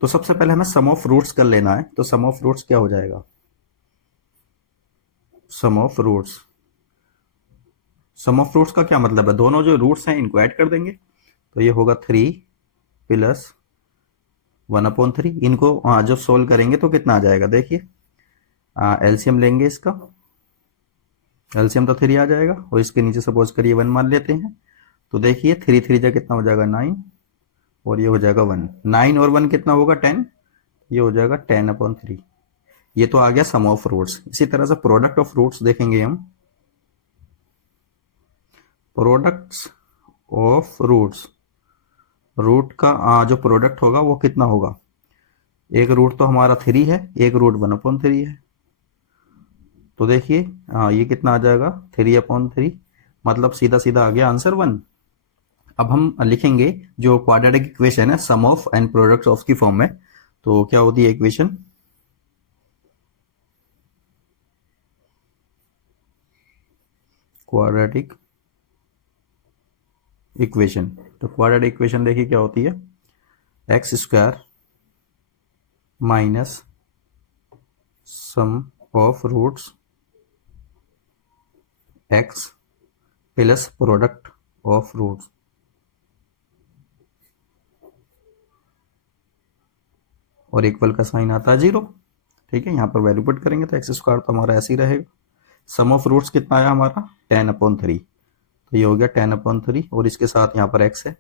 तो सबसे पहले हमें सम ऑफ रूट्स कर लेना है। तो सम ऑफ रूट्स क्या हो जाएगा, sum of roots sum of roots का क्या मतलब है, दोनों जो रूट्स हैं इनको ऐड कर देंगे, तो ये होगा 3 प्लस 1/3। इनको जब सोल्व करेंगे तो कितना आ जाएगा, देखिए एलसीएम लेंगे इसका, एलसीएम तो 3 आ जाएगा, और इसके नीचे सपोज करिए 1 मान लेते हैं, तो देखिए 3 3 जा कितना हो जाएगा 9, और ये हो जाएगा 1, 9 और 1 कितना होगा 10, ये हो जाएगा 10/3। ये तो आ गया सम ऑफ रूट्स। इसी तरह से प्रोडक्ट ऑफ रूट्स देखेंगे हम, प्रोडक्ट्स ऑफ रूट्स, रूट का जो प्रोडक्ट होगा वो कितना होगा, एक रूट तो हमारा 3 है, एक रूट 1/3 है, तो देखिए ये कितना आ जाएगा 3/3, मतलब सीधा सीधा आ गया आंसर 1। अब हम लिखेंगे जो क्वाड्रेटिक इक्वेशन है sum of and product of की फॉर्म में, तो क्या होती है इक्वेशन, क्वाड्रेटिक इक्वेशन, तो क्वाड्रेटिक इक्वेशन देखिए क्या होती है, x² minus sum of roots x plus product of roots, और इक्वल का साइन आता है 0। ठीक है, यहाँ पर वैल्यू पुट करेंगे तो x² तो हमारा ऐसे ही रहेगा। सम ऑफ रूट्स कितना आया हमारा 10/3, तो ये हो गया 10/3, और इसके साथ यहाँ पर x है,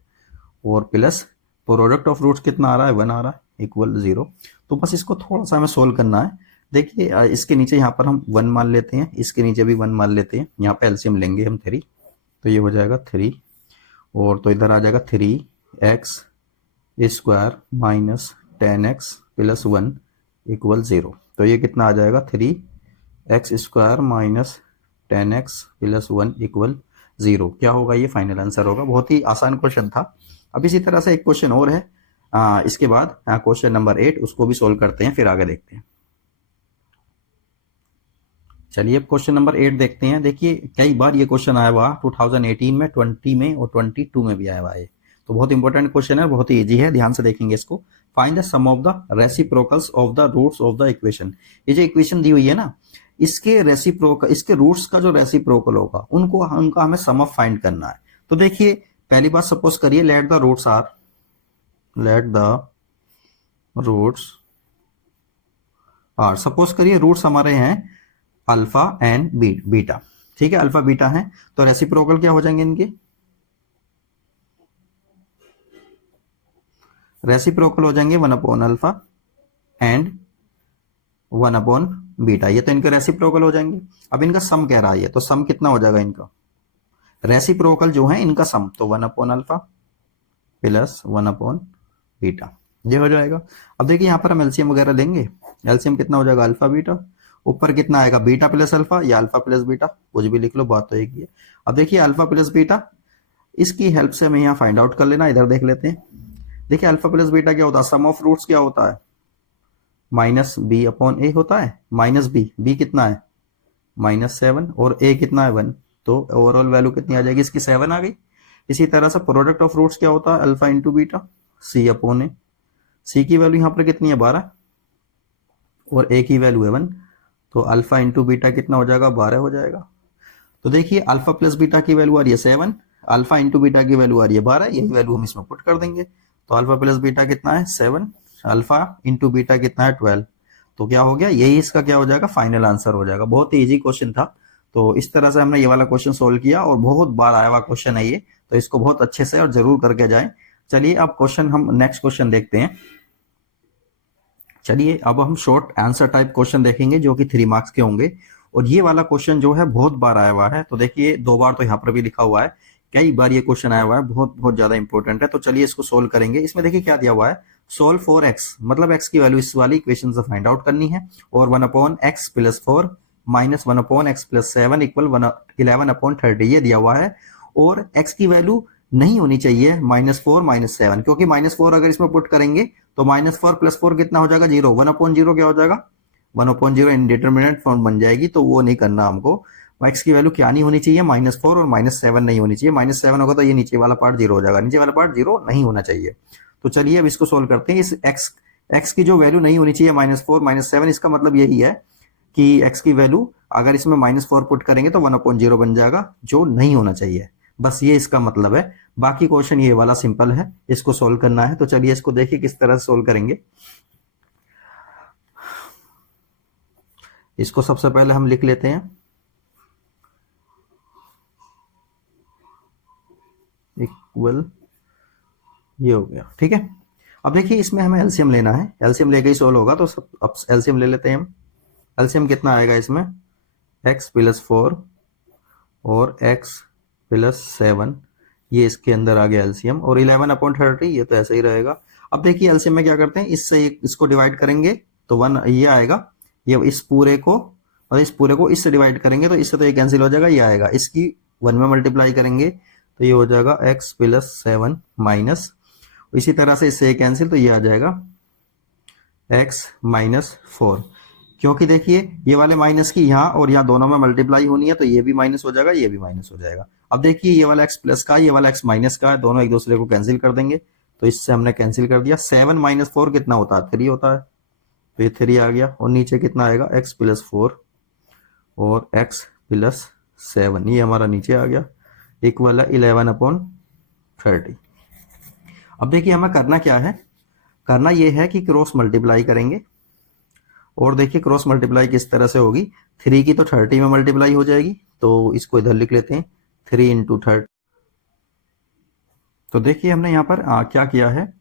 और प्लस प्रोडक्ट ऑफ रूट्स कितना आ रहा है 1 आ रहा है, इक्वल 0। तो बस इसको थोड़ा सा हमें सोल्व करना है। देखिए इसके नीचे यहाँ पर हम 1 मान लेते हैं, इसके नीचे भी 1 मान लेते हैं, यहाँ पे एलसीएम लेंगे हम 3, तो ये हो जाएगा 3, और तो इधर आ जाएगा 3x² minus 10x plus 1 equal 0। तो ये कितना आ जाएगा 3x² minus 10x plus 1 equal 0। क्या होगा, ये फाइनल आंसर होगा। बहुत ही आसान क्वेश्चन था। अब इसी तरह से एक क्वेश्चन और है, इसके बाद क्वेश्चन नंबर 8, उसको भी सोल्व करते हैं, फिर आगे देखते हैं। चलिए अब क्वेश्चन नंबर 8 देखते हैं। देखिए कई बार ये क्वेश्चन आया हुआ 2018 में, 20 में और 22 में भी आया हुआ है, तो बहुत इंपॉर्टेंट क्वेश्चन है, बहुत ही इजी है, ध्यान से देखेंगे इसको। Find the sum of the reciprocals of the roots of the equation. ये जो इक्वेशन दी हुई है ना, इसके रेसिप्रोकल, इसके रूट्स का जो रेसिप्रोकल होगा उनका हमें सम ऑफ फाइंड करना है। तो देखिए पहली बात सपोज करिए let the roots are, let the roots are, suppose करिए रूट्स हमारे हैं अल्फा एंड बीटा। ठीक है, अल्फा बीटा है, तो रेसिप्रोकल क्या हो जाएंगे इनके, रेसिप्रोकल हो जाएंगे 1/अल्फा एंड 1/बीटा, ये तो इनके रेसिप्रोकल हो जाएंगे। अब इनका सम कह रहा है, तो सम कितना हो जाएगा इनका, रेसिप्रोकल जो है इनका सम, तो 1/अल्फा प्लस 1/बीटा, ये हो जाएगा। अब देखिए यहाँ पर हम एलसीएम वगैरह लेंगे, एलसीएम कितना हो जाएगा अल्फा बीटा, ऊपर कितना आएगा बीटा प्लस अल्फा या अल्फा प्लस बीटा, कुछ भी लिख लो, बात तो एक ही है। अब देखिए अल्फा प्लस बीटा, इसकी हेल्प से हमें यहाँ फाइंड आउट कर लेना, इधर देख लेते हैं। देखिए अल्फा प्लस बीटा क्या होता है, सम ऑफ रूट्स क्या होता है, -b/a होता है, -b कितना है -7, और a कितना है 1, तो ओवरऑल वैल्यू कितनी आ जाएगी इसकी 7 आ गई। इसी तरह से प्रोडक्ट ऑफ रूट्स क्या होता है, alpha into beta c/a, c की वैल्यू यहाँ पर कितनी है 12, और a की वैल्यू है 1, तो अल्फा इंटू बीटा कितना हो जाएगा 12 हो जाएगा। तो देखिए अल्फा प्लस बीटा की वैल्यू आ रही है 7, अल्फा इंटू बीटा की वैल्यू आ रही है 12, यही वैल्यू हम इसमें पुट कर देंगे। तो अल्फा प्लस बीटा कितना है 7, अल्फा इंटू बीटा कितना है 12, तो क्या हो गया, यही इसका क्या हो जाएगा फाइनल आंसर हो जाएगा। बहुत ही इजी क्वेश्चन था। तो इस तरह से हमने ये वाला क्वेश्चन सोल्व किया, और बहुत बार आया हुआ क्वेश्चन है ये, तो इसको बहुत अच्छे से और जरूर करके जाएं। चलिए अब क्वेश्चन, हम नेक्स्ट क्वेश्चन देखते हैं। चलिए अब हम शॉर्ट आंसर टाइप क्वेश्चन देखेंगे जो कि 3 मार्क्स के होंगे, और ये वाला क्वेश्चन जो है बहुत बार आया हुआ है। तो देखिए 2 बार तो यहाँ पर भी लिखा हुआ है, कई बार ये क्वेश्चन आया हुआ है, बहुत बहुत ज्यादा इंपॉर्टेंट है। तो चलिए इसको सोल्व करेंगे। इसमें देखिए क्या दिया हुआ है, सोल्व फॉर एक्स, मतलब एक्स की वैल्यू इस वाली इक्वेशन से फाइंड आउट करनी है, और 1/x + 4 माइनस 1/x + 7 इक्वल 11/30 ये दिया हुआ है। और x की वैल्यू नहीं होनी चाहिए -4 -7, क्योंकि -4 अगर इसमें पुट करेंगे तो -4 + 4 कितना हो जाएगा 0, 1/0 क्या हो जाएगा 1/0 इंडिटरमिनेट फॉर्म बन जाएगी, तो वो नहीं करना हमको। x की वैल्यू क्या नहीं होनी चाहिए -4 और -7 नहीं होनी चाहिए, -7 होगा तो ये नीचे वाला पार्ट 0 हो जाएगा, नीचे वाला पार्ट 0 नहीं होना चाहिए। तो चलिए अब इसको सोल्व करते हैं। इस x की जो वैल्यू नहीं होनी चाहिए -4 -7, इसका मतलब यही है कि x की वैल्यू अगर इसमें -4 पुट करेंगे तो 1/0 बन जाएगा, जो नहीं होना चाहिए। बस ये इसका मतलब है। बाकी क्वेश्चन ये वाला सिंपल है, इसको सोल्व करना है। तो चलिए इसको देखिए किस तरह से सोल्व करेंगे। इसको सबसे पहले हम लिख लेते हैं, इक्वल, ये हो गया, ठीक है। अब देखिए इसमें हमें एलसीएम लेना है, एलसीएम लेके ही सोल्व होगा। तो अब एलसीएम ले लेते हैं हम। एलसीएम कितना आएगा इसमें, x + 4 और x + 7, ये इसके अंदर आ गया एलसीएम। और 11/30, ये तो ऐसे ही रहेगा। अब देखिए एलसीएम में क्या करते हैं, इससे इसको डिवाइड करेंगे तो 1 ये आएगा, ये इस पूरे को और इस पूरे को इससे डिवाइड करेंगे तो इससे तो ये कैंसिल हो जाएगा, ये आएगा। इसकी 1 में मल्टीप्लाई करेंगे तो ये हो जाएगा x + 7 माइनस, इसी तरह से इससे कैंसिल, तो ये आ जाएगा x - 4। क्योंकि देखिए ये वाले माइनस की यहाँ और यहाँ दोनों में मल्टीप्लाई होनी है, तो ये भी माइनस हो जाएगा, ये भी माइनस हो जाएगा। अब देखिए ये वाला x प्लस का, ये वाला x माइनस का है, दोनों एक दूसरे को कैंसिल कर देंगे। तो इससे हमने कैंसिल कर दिया। 7 - 4 कितना होता है, 3 होता है, तो ये 3 आ गया। और नीचे कितना आएगा, x + 4 और x + 7, ये हमारा नीचे आ गया, इक्वल है 11/30। अब देखिए हमें करना क्या है, करना ये है कि क्रॉस मल्टीप्लाई करेंगे। और देखिए क्रॉस मल्टीप्लाई किस तरह से होगी, 3 की तो 30 में मल्टीप्लाई हो जाएगी, तो इसको इधर लिख लेते हैं, 3 × 30। तो देखिए हमने यहाँ पर क्या किया है,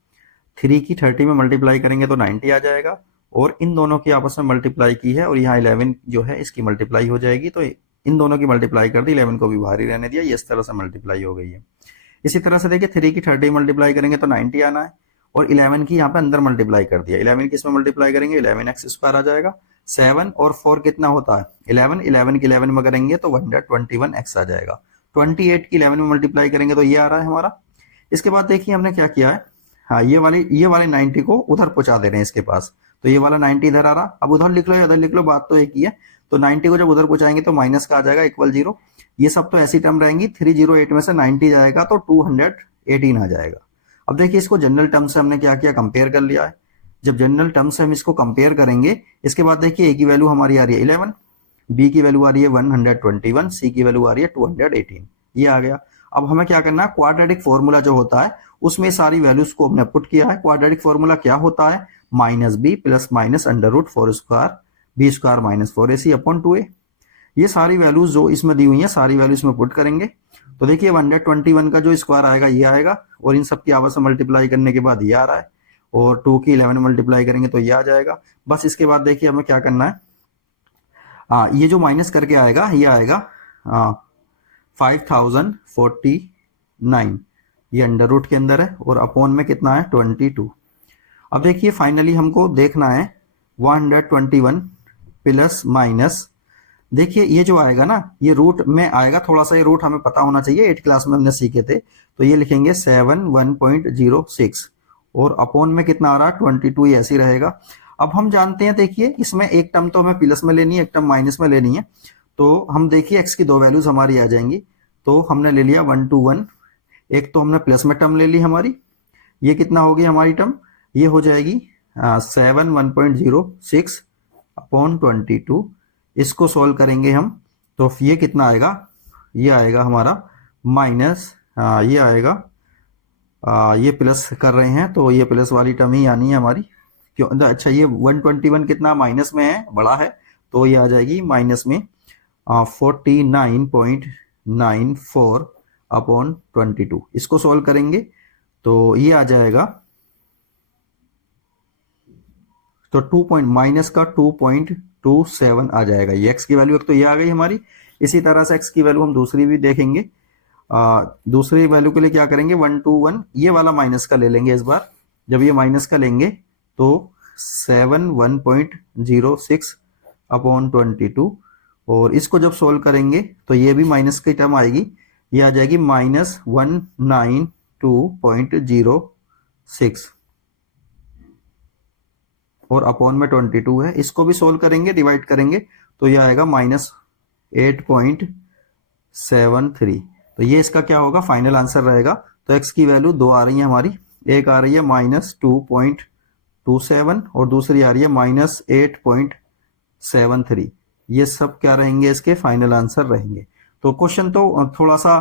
3 की 30 में मल्टीप्लाई करेंगे तो 90 आ जाएगा। और इन दोनों की आपस में मल्टीप्लाई की है, और यहाँ 11 जो है इसकी मल्टीप्लाई हो जाएगी, तो इन दोनों की मल्टीप्लाई कर दी, 11 को भी बाहर ही रहने दिया, ये इस तरह से मल्टीप्लाई हो गई है। इसी तरह से देखिए 3 की 30 मल्टीप्लाई करेंगे तो 90 आना है, और 11 की यहाँ पे अंदर मल्टीप्लाई कर दिया, 11 की इसमें मल्टीप्लाई करेंगे 11x² आ जाएगा। 7 और 4 कितना होता है, 11, 11 की 11 में करेंगे तो 121x आ जाएगा। 28 की 11 में मल्टीप्लाई करेंगे तो ये आ रहा है हमारा। इसके बाद देखिए हमने क्या किया है, हाँ ये वाली 90 को उधर पहुंचा दे रहे हैं इसके पास, तो ये वाला 90 इधर आ रहा। अब उधर लिख लो या उधर लिख लो, बात तो एक ही है। तो 90 को जब उधर पहुंचाएंगे तो माइनस का आ जाएगा, इक्वल 0। ये सब तो ऐसी टर्म रहेंगी, 308 में से 90 जाएगा तो 218 आ जाएगा। अब देखिए इसको जनरल टर्म से हमने क्या किया, कंपेयर कर लिया है। जब जनरल टर्म से हम इसको कंपेयर करेंगे, इसके बाद देखिए ए की वैल्यू हमारी आ रही है 11, बी की वैल्यू आ रही है 121, सी की वैल्यू आ रही है 218, ये आ गया। अब हमें क्या करना है, क्वाड्रेटिक फॉर्मूला जो होता है उसमें सारी वैल्यूज को हमने पुट किया है। क्वाड्रेटिक फॉर्मूला क्या होता है, -b + -√4² b² - 4ac/2a। ये सारी वैल्यूज जो इसमें दी हुई है, सारी वैल्यूज में पुट करेंगे। तो देखिए 121 का जो स्क्वायर आएगा ये आएगा, और इन सब की आपस में मल्टीप्लाई करने के बाद ये आ रहा है, और 2 की 11 मल्टीप्लाई करेंगे तो ये आ जाएगा। बस इसके बाद देखिए हमें क्या करना है, ये जो माइनस करके आएगा ये आएगा 5049, ये अंडर रूट के अंदर है, और अपॉन में कितना है 22। अब देखिए फाइनली हमको देखना है 121 प्लस माइनस, देखिए ये जो आएगा ना ये रूट में आएगा, थोड़ा सा ये रूट हमें पता होना चाहिए, 8 क्लास में हमने सीखे थे। तो ये लिखेंगे 71.06, और अपॉन में कितना आ रहा है 22, ये ऐसे ही रहेगा। अब हम जानते हैं, देखिए इसमें एक टर्म तो हमें प्लस में लेनी है, एक टर्म माइनस में लेनी है। तो हम देखिए x की 2 वैल्यूज हमारी आ जाएंगी। तो हमने ले लिया 121, एक तो हमने प्लस में टर्म ले ली हमारी, ये कितना होगी हमारी टर्म, ये हो जाएगी 71.06 अपॉन 22। इसको सॉल्व करेंगे हम तो ये कितना आएगा, ये आएगा हमारा माइनस, ये आएगा, ये प्लस कर रहे हैं तो ये प्लस वाली टर्म ही आनी है हमारी। क्यों, अच्छा ये 121 कितना माइनस में है, बड़ा है, तो ये आ जाएगी माइनस में 49.94 अपॉन 22। इसको सॉल्व करेंगे तो ये आ जाएगा, तो माइनस का 2.27 आ जाएगा। ये x की वैल्यू एक तो ये आ गई हमारी। इसी तरह से x की वैल्यू हम दूसरी भी देखेंगे। दूसरी वैल्यू के लिए क्या करेंगे, 121 ये वाला माइनस का ले लेंगे इस बार। जब ये माइनस का लेंगे तो 71.06 अपॉन 22, और इसको जब सोल्व करेंगे तो ये भी माइनस की टर्म आएगी, ये आ जाएगी -192.06, और अपॉन में 22 है। इसको भी सोल्व करेंगे, डिवाइड करेंगे तो ये आएगा -8.73। तो ये इसका क्या होगा, फाइनल आंसर रहेगा। तो x की वैल्यू 2 आ रही है हमारी, एक आ रही है -2.27 और दूसरी आ रही है -8.73। ये सब क्या रहेंगे, इसके फाइनल आंसर रहेंगे। तो क्वेश्चन तो थोड़ा सा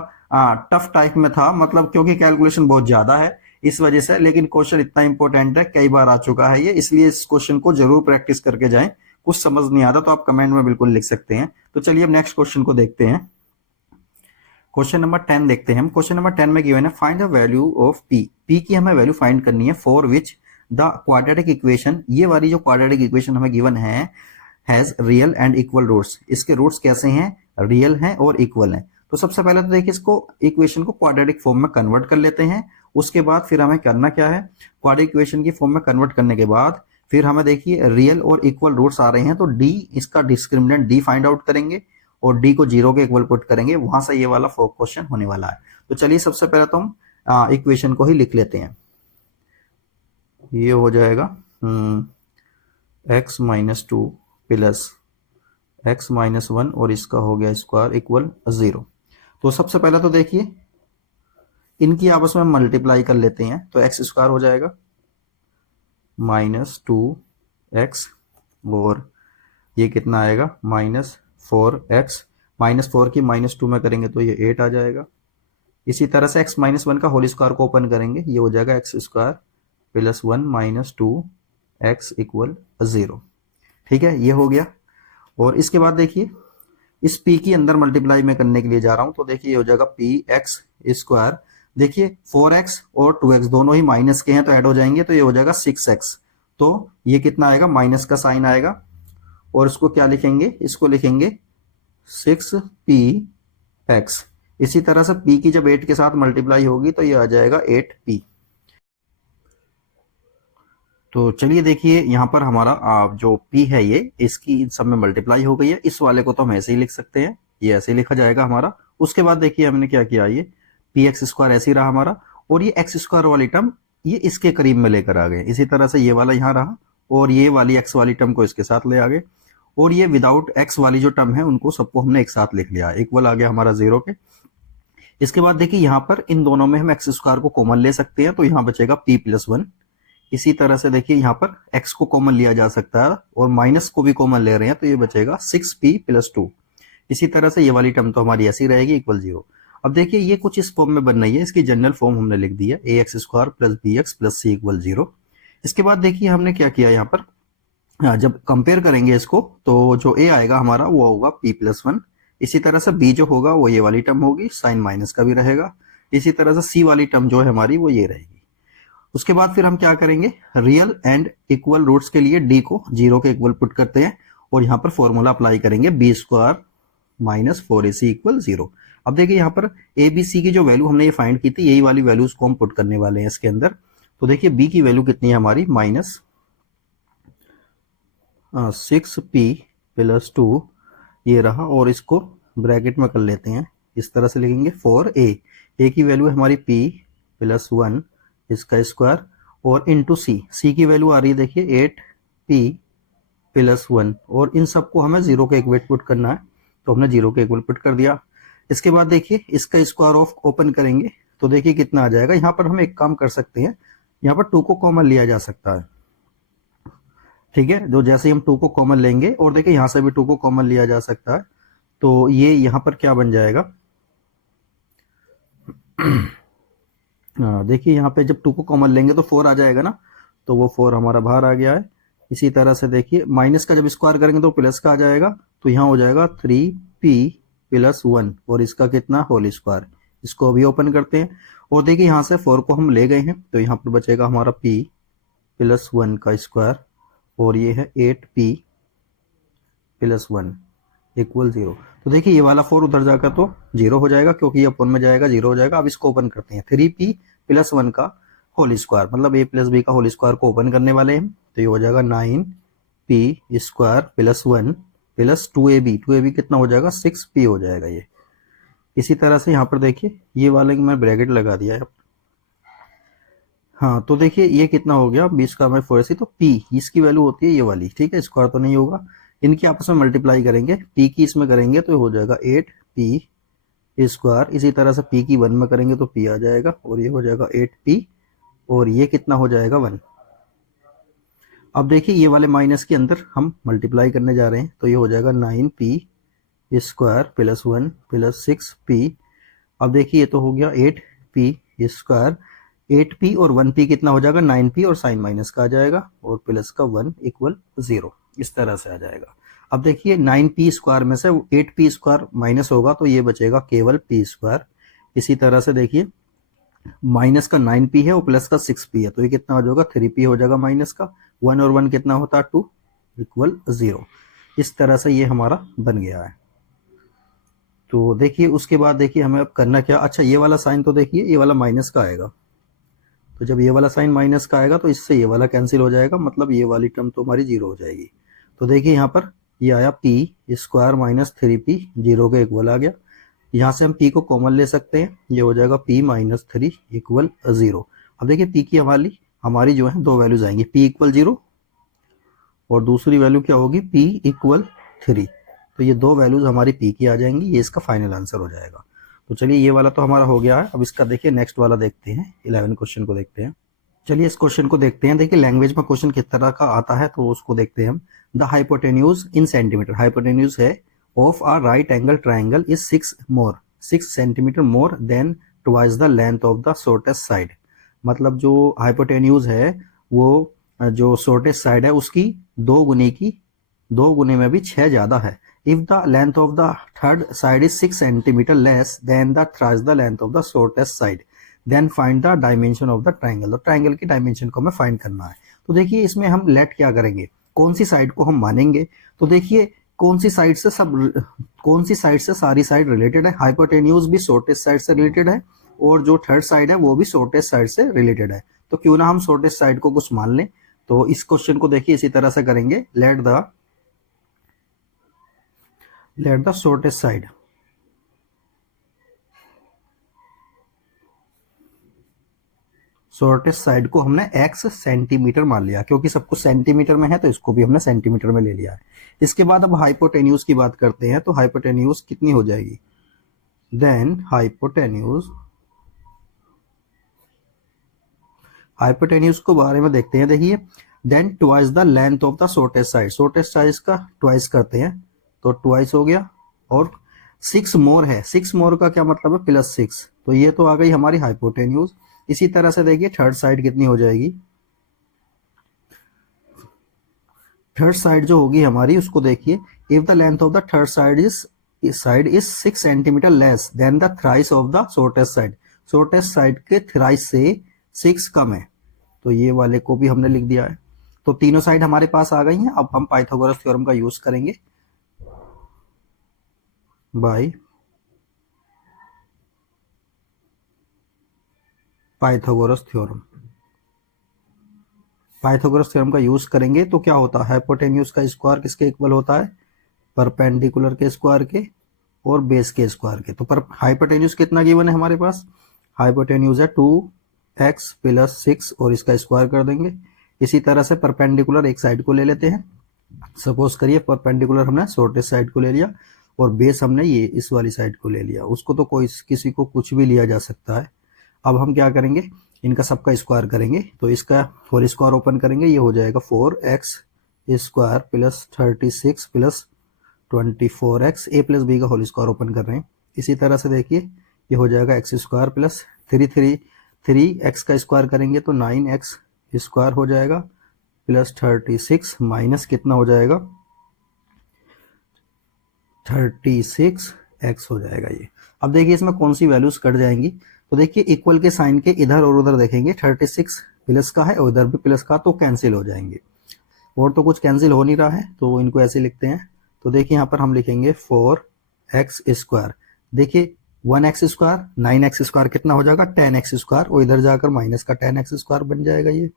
टफ टाइप में था, मतलब क्योंकि कैलकुलेशन बहुत ज्यादा है इस वजह से, लेकिन क्वेश्चन इतना इंपॉर्टेंट है, कई बार आ चुका है ये, इसलिए इस क्वेश्चन को जरूर प्रैक्टिस करके जाएं। कुछ समझ नहीं आता तो आप कमेंट में बिल्कुल लिख सकते हैं। तो चलिए अब नेक्स्ट क्वेश्चन को देखते हैं। क्वेश्चन नंबर 10 देखते हैं हम। क्वेश्चन नंबर 10 में गिवन है find the value of P. P की हमें वैल्यू फाइंड करनी है for which the quadratic equation, ये वाली जो क्वाड्रेटिक इक्वेशन हमें गिवन है, has real and equal roots. इसके रूट्स कैसे हैं, रियल हैं और इक्वल हैं। तो सबसे पहले तो देखिए इसको इक्वेशन को क्वाड्रेटिक फॉर्म में कन्वर्ट कर लेते हैं। उसके बाद फिर हमें करना क्या है, क्वाड्रेटिक इक्वेशन की फॉर्म में कन्वर्ट करने के बाद फिर हमें देखिए रियल और इक्वल रूट्स आ रहे हैं, तो डी, इसका डिस्क्रिमिनेंट डी फाइंड आउट करेंगे और डी को जीरो के इक्वल पुट करेंगे, वहां से ये वाला फोर्थ क्वेश्चन होने वाला है। तो चलिए सबसे पहले तो हम इक्वेशन को ही लिख लेते हैं। ये हो जाएगा x minus two plus x minus one और इसका हो गया स्क्वायर इक्वल 0। तो सबसे पहले तो देखिए इनकी आपस में मल्टीप्लाई कर लेते हैं, तो एक्स स्क्वायर हो जाएगा माइनस टू एक्स और ये कितना आएगा माइनस 4x, माइनस 4 की माइनस 2 में करेंगे तो ये 8 आ जाएगा। इसी तरह से x माइनस 1 का होल स्क्वायर को ओपन करेंगे, ये हो जाएगा x square plus 1 minus 2x equal 0। ठीक है, ये हो गया। और इसके बाद देखिए इस p की अंदर मल्टीप्लाई में करने के लिए जा रहा हूं, तो देखिए ये हो जाएगा पी एक्स स्क्वायर। देखिए 4x और 2x दोनों ही माइनस के हैं तो ऐड हो जाएंगे, तो ये हो जाएगा 6x। तो ये कितना आएगा, माइनस का साइन आएगा और इसको क्या लिखेंगे, इसको लिखेंगे 6px। इसी तरह से p की जब 8 के साथ मल्टीप्लाई होगी तो ये आ जाएगा 8p। तो चलिए देखिए यहाँ पर हमारा जो p है ये इसकी इन सब में मल्टीप्लाई हो गई है। इस वाले को तो हम ऐसे ही लिख सकते हैं, ये ऐसे ही लिखा जाएगा हमारा। उसके बाद देखिए हमने क्या किया, ये पी एक्स स्क्वायर ऐसे ही रहा हमारा, और ये एक्स स्क्वायर वाली टर्म ये इसके करीब में लेकर आ गए। इसी तरह से ये वाला यहाँ रहा और ये वाली एक्स वाली टर्म को इसके साथ ले आ गए, और ये विदाउट एक्स वाली जो टर्म है उनको सबको हमने एक साथ लिख लिया, इक्वल आ गया हमारा 0 के। इसके बाद देखिए यहाँ पर इन दोनों में हम एक्स स्क्वायर को कॉमन ले सकते हैं, तो यहाँ बचेगा p प्लस 1। इसी तरह से देखिए यहाँ पर x को कॉमन लिया जा सकता है और माइनस को भी कॉमन ले रहे हैं, तो ये बचेगा 6p प्लस 2। इसी तरह से ये वाली टर्म तो हमारी ऐसी रहेगी इक्वल 0। अब देखिए ये कुछ इस फॉर्म में बन रही है, इसकी जनरल फॉर्म हमने लिख दी है a x square plus b x plus c equal 0। इसके बाद देखिए हमने क्या किया यहाँ पर, जब कंपेयर करेंगे इसको तो जो a आएगा हमारा वो होगा p प्लस 1। इसी तरह से b जो होगा वो ये वाली टर्म होगी, साइन माइनस का भी रहेगा। इसी तरह से c वाली टर्म जो है हमारी वो ये रहेगी। उसके बाद फिर हम क्या करेंगे, रियल एंड इक्वल रूट्स के लिए d को 0 के इक्वल पुट करते हैं और यहाँ पर फॉर्मूला अप्लाई करेंगे B square minus 4ac equal 0। अब देखिए यहाँ पर ए बी सी की जो वैल्यू हमने ये फाइंड की थी, यही वाली वैल्यूज को हम पुट करने वाले हैं इसके अंदर। तो देखिए b की वैल्यू कितनी है हमारी, माइनस 6p प्लस 2 ये रहा, और इसको ब्रैकेट में कर लेते हैं, इस तरह से लिखेंगे फॉर ए की वैल्यू है हमारी p प्लस 1 इसका स्क्वायर और इंटू सी की वैल्यू आ रही है देखिए 8p प्लस 1, और इन सबको हमें 0 के इक्वल पुट करना है, तो हमने 0 के इक्वल पुट कर दिया। इसके बाद देखिए इसका स्क्वायर ऑफ ओपन करेंगे तो देखिए कितना आ जाएगा। यहाँ पर हम एक काम कर सकते हैं, यहाँ पर 2 को कॉमन लिया जा सकता है। ठीक है, तो जैसे ही हम 2 को कॉमन लेंगे और देखिए यहाँ से भी 2 को कॉमन लिया जा सकता है, तो ये यहाँ पर क्या बन जाएगा देखिए यहाँ पे जब 2 को कॉमन लेंगे तो 4 आ जाएगा ना, तो वो 4 हमारा बाहर आ गया है। इसी तरह से देखिए माइनस का जब स्क्वायर करेंगे तो प्लस का आ जाएगा, तो यहाँ हो जाएगा 3p प्लस 1 और इसका कितना होल स्क्वायर। इसको अभी ओपन करते हैं और देखिए यहाँ से 4 को हम ले गए हैं, तो यहाँ पर बचेगा हमारा p प्लस 1 का स्क्वायर और ये है 8p प्लस 1 इक्वल 0। तो देखिए ये वाला 4 उधर जाकर तो 0 हो जाएगा, क्योंकि ये ओपन में जाएगा 0 हो जाएगा। अब इसको ओपन करते हैं, 3p प्लस 1 का होल स्क्वायर, मतलब a प्लस बी का होल स्क्वायर को ओपन करने वाले हैं, तो ये हो जाएगा 9p square plus 1 plus 2ab कितना हो जाएगा 6p हो जाएगा ये। इसी तरह से यहाँ पर देखिए ये वाले मैं ब्रैकेट लगा दिया है। हाँ, तो देखिए ये कितना हो गया 20 का मैं 4ac, तो p इसकी वैल्यू होती है ये वाली, ठीक है, स्क्वायर तो नहीं होगा। इनकी आपस में मल्टीप्लाई करेंगे, p की इसमें करेंगे तो हो जाएगा 8p स्क्वायर। इसी तरह से p की 1 में करेंगे तो p आ जाएगा और ये हो जाएगा 8p और ये कितना हो जाएगा 1। अब देखिए ये वाले माइनस के अंदर हम मल्टीप्लाई करने जा रहे हैं, तो ये हो जाएगा 9p square plus 1 plus 6p। अब देखिए ये तो हो गया 8p स्क्वायर, 8p और 1p कितना हो जाएगा 9p, और साइन माइनस का आ जाएगा और प्लस का 1 इक्वल 0, इस तरह से आ जाएगा। अब देखिए 9p स्क्वायर में से 8p स्क्वायर माइनस होगा तो ये बचेगा केवल p स्क्वायर। इसी तरह से देखिए माइनस का 9p है और प्लस का 6p है, तो ये कितना हो जाएगा 3p हो जाएगा माइनस का, 1 और 1 कितना होता है 2 इक्वल 0। इस तरह से ये हमारा बन गया है। तो देखिए उसके बाद देखिए हमें अब करना क्या, अच्छा ये वाला साइन तो देखिए ये वाला माइनस का आएगा, तो जब ये वाला साइन माइनस का आएगा तो इससे ये वाला कैंसिल हो जाएगा, मतलब ये वाली टर्म तो हमारी जीरो हो जाएगी। तो देखिए यहाँ पर ये आया P square minus 3p, zero के इक्वल आ गया। यहाँ से हम p को कॉमन ले सकते हैं, ये हो जाएगा p माइनस 3 इक्वल 0। अब देखिए p की हमारी जो है दो वैल्यूज आएंगी, p इक्वल 0 और दूसरी वैल्यू क्या होगी p इक्वल 3। तो ये दो वैल्यूज हमारी p की आ जाएंगी, ये इसका फाइनल आंसर हो जाएगा। तो चलिए ये वाला तो हमारा हो गया है। अब इसका देखिए नेक्स्ट वाला देखते हैं, 11 क्वेश्चन को देखते हैं। चलिए इस क्वेश्चन को देखते हैं। देखिए लैंग्वेज में क्वेश्चन किस तरह का आता है तो उसको देखते हैं हम। The hypotenuse in centimetre, hypotenuse है of a right angle triangle is 6 centimetre more than twice the length of the shortest side. मतलब जो हाइपोटेन्यूज है वो जो शॉर्टेस्ट साइड है उसकी दो गुने में भी 6 ज्यादा है। If the length of the third side is 6 centimeter less than the thrice the length of the shortest side, then find the dimension of the triangle। तो ट्राइंगल की डायमेंशन को हमें फाइंड करना है। तो देखिए इसमें हम लेट क्या करेंगे, कौन सी साइड को हम मानेंगे। तो देखिए कौन सी साइड से सारी साइड रिलेटेड है, हाइपोटेन्यूज भी शॉर्टेस्ट साइड से रिलेटेड है और जो थर्ड साइड है वो भी शॉर्टेस्ट साइड से रिलेटेड है। तो क्यों ना हम शॉर्टेस्ट साइड को कुछ मान लें। तो इस क्वेश्चन को देखिए इसी तरह से करेंगे, let the shortest side, shortest side को हमने x सेंटीमीटर मान लिया, क्योंकि सब कुछ सेंटीमीटर में है तो इसको भी हमने सेंटीमीटर में ले लिया है। इसके बाद अब हाइपोटेन्यूज की बात करते हैं। तो हाइपोटेन्यूज कितनी हो जाएगी, देन हाइपोटेन्यूज को बारे में देखते हैं। देखिए then twice the length of the shortest side, shortest side का ट्वाइस करते हैं तो ट्वाइस हो गया, और 6 मोर है, 6 मोर का क्या मतलब है +6, तो ये तो आ गई हमारी हाइपोटेन्यूज। इसी तरह से देखिए थर्ड साइड कितनी हो जाएगी, थर्ड साइड जो होगी हमारी उसको देखिए, if the length of the third side is 6 centimetre less than the thrice of the shortest side, shortest side के थ्राइस से 6 कम है, तो ये वाले को भी हमने लिख दिया है। तो तीनों साइड हमारे पास आ गई हैं। अब हम पाइथागोरस थ्योरम का यूज करेंगे, by Pythagoras theorem. Pythagoras theorem का यूज करेंगे तो क्या होता है, हाइपोटेन्यूज का स्क्वायर किसके इक्वल होता है, परपेंडिकुलर के स्क्वायर के और बेस के स्क्वायर के। तो पर हाइपोटेन्यूज कितना गिवन है हमारे पास, हाइपोटेन्यूज है 2x + 6 और इसका स्क्वायर कर देंगे। इसी तरह से परपेंडिकुलर एक साइड को ले लेते हैं, सपोज करिए परपेंडिकुलर हमने शॉर्टेस्ट साइड को ले लिया और बेस हमने ये इस वाली साइड को ले लिया, उसको तो कोई किसी को कुछ भी लिया जा सकता है। अब हम क्या करेंगे, इनका सबका स्क्वायर करेंगे, तो इसका होल स्क्वायर ओपन करेंगे, ये हो जाएगा 4x square plus 36 plus 24x, a plus b का होल स्क्वायर ओपन कर रहे हैं। इसी तरह से देखिए ये हो जाएगा x स्क्वायर प्लस 3x का स्क्वायर करेंगे तो 9x स्क्वायर हो जाएगा प्लस 36 माइनस कितना हो जाएगा 36x हो जाएगा ये। अब देखिए इसमें कौन सी वैल्यूज कट जाएंगी, तो देखिए इक्वल के साइन के इधर और उधर देखेंगे, 36 प्लस का है और इधर भी प्लस का, तो कैंसिल हो जाएंगे, और तो कुछ कैंसिल हो नहीं रहा है तो इनको ऐसे लिखते हैं। तो देखिए यहाँ पर हम लिखेंगे 4x स्क्वायर, देखिए 1x स्क्वायर 9x स्क्वायर कितना हो जाएगा 10x स्क्वायर, और इधर जाकर माइनस का 10x स्क्वायर बन जाएगा ये।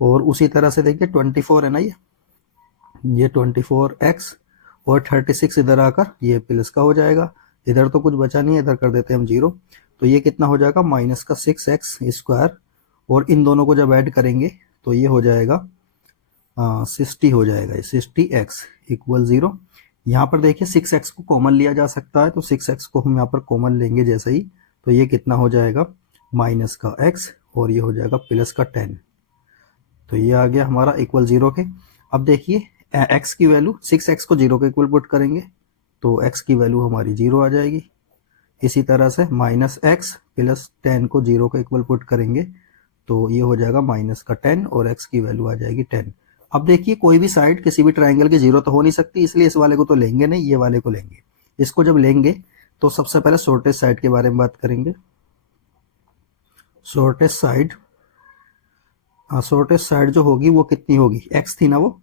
और उसी तरह से देखिए 24 है ना ये 24x और 36 इधर आकर ये प्लस का हो जाएगा, इधर तो कुछ बचा नहीं है, इधर कर देते हैं हम 0, तो ये कितना हो जाएगा माइनस का 6x स्क्वायर, और इन दोनों को जब ऐड करेंगे तो ये हो जाएगा 60 हो जाएगा, 60x इक्वल 0। यहाँ पर देखिए 6x को कॉमन लिया जा सकता है, तो 6x को हम यहाँ पर कॉमन लेंगे जैसे ही, तो ये कितना हो जाएगा माइनस का x और ये हो जाएगा प्लस का 10। तो ये आ गया हमारा इक्वल 0 के। अब देखिए x की वैल्यू 6x को 0 के इक्वल पुट करेंगे तो x की वैल्यू हमारी 0 आ जाएगी। इसी तरह से -x प्लस 10 को 0 के इक्वल पुट करेंगे तो ये हो जाएगा माइनस का 10 और x की वैल्यू आ जाएगी 10। अब देखिए कोई भी साइड किसी भी ट्राइंगल की 0 तो हो नहीं सकती, इसलिए इस वाले को तो लेंगे नहीं, ये वाले को लेंगे। इसको जब लेंगे तो सबसे पहले शॉर्टेस्ट साइड के बारे में बात करेंगे। शॉर्टेस्ट साइड जो होगी वो कितनी होगी, x थी ना वो,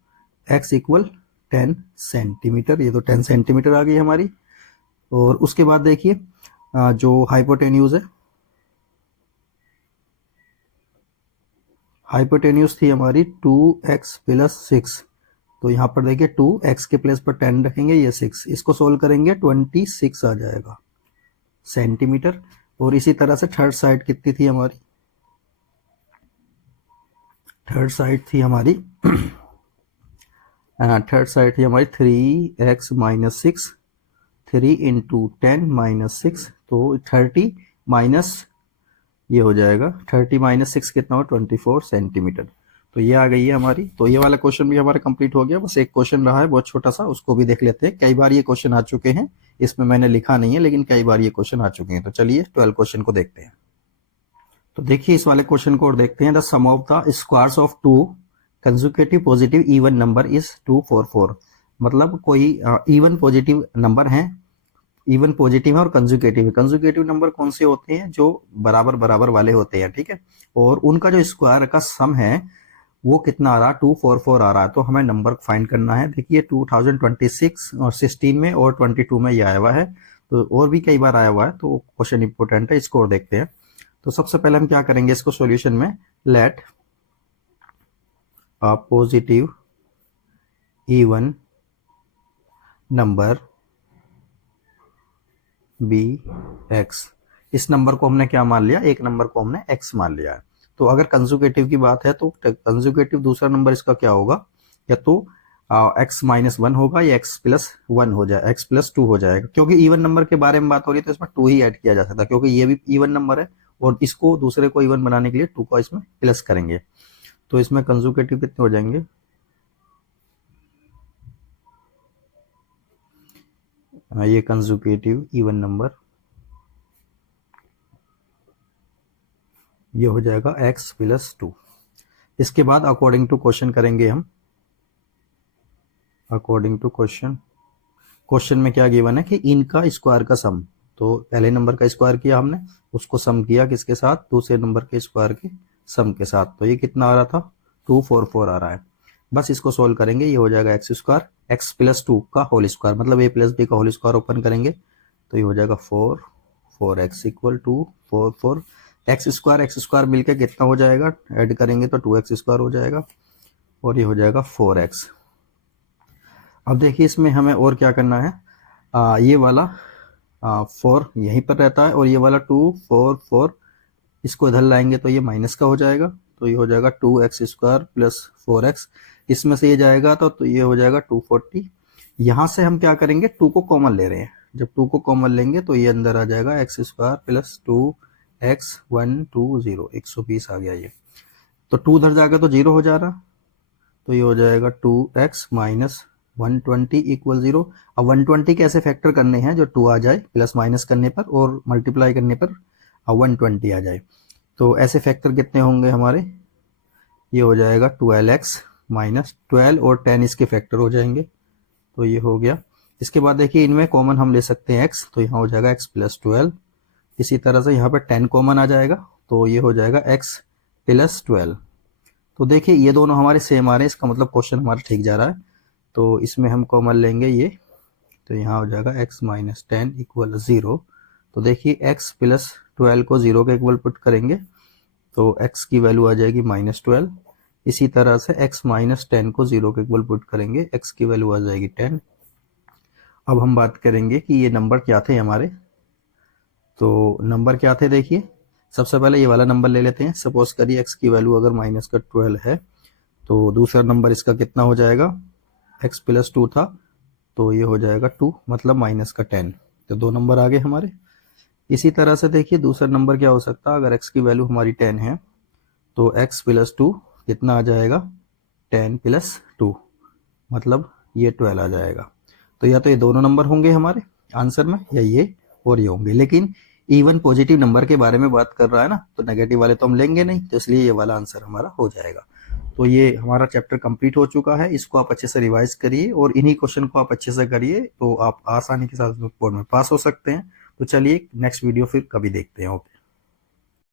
x इक्वल 10 सेंटीमीटर। ये तो 10 सेंटीमीटर आ गई हमारी। और उसके बाद देखिए जो हाइपोटेन्यूज है, हाइपोटेन्यूज थी हमारी 2x प्लस 6। तो यहाँ पर देखिए 2x के प्लेस पर 10 रखेंगे, ये 6, इसको सोल्व करेंगे 26 आ जाएगा सेंटीमीटर। और इसी तरह से थर्ड साइड कितनी थी हमारी, थर्ड साइड थी हमारी 3x माइनस 6, 3 इंटू 10 माइनस 6, तो 30 माइनस ये हो जाएगा 30 माइनस 6 कितना हो 24 सेंटीमीटर। तो ये आ गई है हमारी। तो ये वाला क्वेश्चन भी हमारा कंप्लीट हो गया। बस एक क्वेश्चन रहा है बहुत छोटा सा, उसको भी देख लेते हैं। कई बार ये क्वेश्चन आ चुके हैं, इसमें मैंने लिखा नहीं है लेकिन कई बार ये क्वेश्चन आ चुके हैं। तो चलिए 12 क्वेश्चन को देखते हैं। तो देखिए इस वाले क्वेश्चन को और देखते हैं। The sum of the squares of two consecutive positive even number is 244। मतलब कोई इवन पॉजिटिव नंबर है, इवन पॉजिटिव है और कंसेक्यूटिव है। कंसेक्यूटिव नंबर कौन से होते हैं, जो बराबर बराबर वाले होते हैं, ठीक है। और उनका जो स्क्वायर का सम है वो कितना आ रहा है, 244 आ रहा है। तो हमें नंबर फाइंड करना है। देखिए 2026 और 16 में और 22 में ये आया हुआ है, तो और भी कई बार आया हुआ है। तो क्वेश्चन इंपॉर्टेंट है, इसको और देखते हैं। तो सबसे पहले हम क्या करेंगे, इसको सॉल्यूशन में let a positive even number be x. इस नंबर को हमने क्या मान लिया, एक नंबर को हमने x मान लिया है। तो अगर कंजुगेटिव की बात है तो कंजुगेटिव दूसरा नंबर इसका क्या होगा, या तो x माइनस 1 होगा या x प्लस 1 हो जाए, x प्लस 2 हो जाएगा। क्योंकि इवन नंबर के बारे में बात हो रही है तो इसमें 2 ही ऐड किया जा सकता है, क्योंकि ये भी इवन नंबर है और इसको दूसरे को इवन बनाने के लिए 2 को इसमें प्लस करेंगे। तो इसमें कंजुगेटिव कितने हो जाएंगे, ये कंजुगेटिव इवन नंबर ये हो जाएगा x प्लस 2। इसके बाद अकॉर्डिंग टू क्वेश्चन करेंगे हम। अकॉर्डिंग टू क्वेश्चन में क्या गिवन है कि इनका स्क्वायर का सम, तो पहले नंबर का स्क्वायर किया हमने, उसको सम किया किसके साथ, दूसरे नंबर के स्क्वायर के सम के साथ। तो ये कितना आ रहा था, 244 आ रहा है। बस इसको सोल्व करेंगे, ये हो जाएगा एक्स स्क्वायर, एक्स प्लस 2 का होल स्क्वायर, मतलब ए प्लस बी का होल स्क्वायर ओपन करेंगे तो ये हो जाएगा 4 इक्वल टू 4 एक्स स्क्वायर मिलकर कितना हो जाएगा, ऐड करेंगे तो 2x स्क्वायर हो जाएगा और ये हो जाएगा 4x। अब देखिए इसमें हमें और क्या करना है, ये वाला 4 यहीं पर रहता है और ये वाला 2 4 4 इसको इधर लाएंगे तो ये माइनस का हो जाएगा। तो ये हो जाएगा 2x स्क्वायर प्लस 4x, इसमें से ये जाएगा तो ये हो जाएगा 240। यहाँ से हम क्या करेंगे, 2 को कॉमन ले रहे हैं, जब 2 को कॉमन लेंगे तो ये अंदर आ जाएगा x स्क्वायर प्लस 2x 120, 120 आ गया ये। तो 2 उधर जाएगा तो 0 हो जा रहा, तो ये हो जाएगा 2x माइनस 120 इक्वल 0। अब 120 कैसे फैक्टर करने हैं, जो 2 आ जाए प्लस माइनस करने पर और मल्टीप्लाई करने पर 120 आ जाए। तो ऐसे फैक्टर कितने होंगे हमारे, ये हो जाएगा 12x माइनस 12 और 10 इसके फैक्टर हो जाएंगे, तो ये हो गया। इसके बाद देखिए इनमें कॉमन हम ले सकते हैं x, तो यहाँ हो जाएगा x प्लस 12। इसी तरह से यहाँ पर 10 कॉमन आ जाएगा तो ये हो जाएगा x प्लस 12। तो देखिए ये दोनों हमारे सेम आ रहे हैं, इसका मतलब क्वेश्चन हमारा ठीक जा रहा है। तो इसमें हम कॉमन लेंगे ये, तो यहाँ हो जाएगा x माइनस 10 इक्वल 0। तो देखिए x प्लस 12 को 0 के इक्वल पुट करेंगे तो x की वैल्यू आ जाएगी माइनस 12। इसी तरह से x माइनस 10 को 0 के इक्वल पुट करेंगे, x की वैल्यू आ जाएगी 10। अब हम बात करेंगे कि ये नंबर क्या थे हमारे। तो नंबर क्या थे, देखिए सबसे पहले ये वाला नंबर ले लेते हैं। सपोज करिए x की वैल्यू अगर माइनस का 12 है तो दूसरा नंबर इसका कितना हो जाएगा, x प्लस 2 था तो ये हो जाएगा 2, मतलब माइनस का 10। तो 2 नंबर आ गए हमारे। इसी तरह से देखिए दूसरा नंबर क्या हो सकता है, अगर x की वैल्यू हमारी 10 है तो x प्लस 2 कितना आ जाएगा 10 + 2 मतलब ये 12 आ जाएगा। तो या तो ये दोनों नंबर होंगे हमारे आंसर में या ये और ये होंगे, लेकिन इवन पॉजिटिव नंबर के बारे में बात कर रहा है ना, तो नेगेटिव वाले तो हम लेंगे नहीं, तो इसलिए ये वाला आंसर हमारा हो जाएगा। तो ये हमारा चैप्टर कंप्लीट हो चुका है। इसको आप अच्छे से रिवाइज करिए और इन्हीं क्वेश्चन को आप अच्छे से करिए, तो आप आसानी के साथ बोर्ड में पास हो सकते हैं। तो चलिए नेक्स्ट वीडियो फिर कभी देखते हैं। ओके।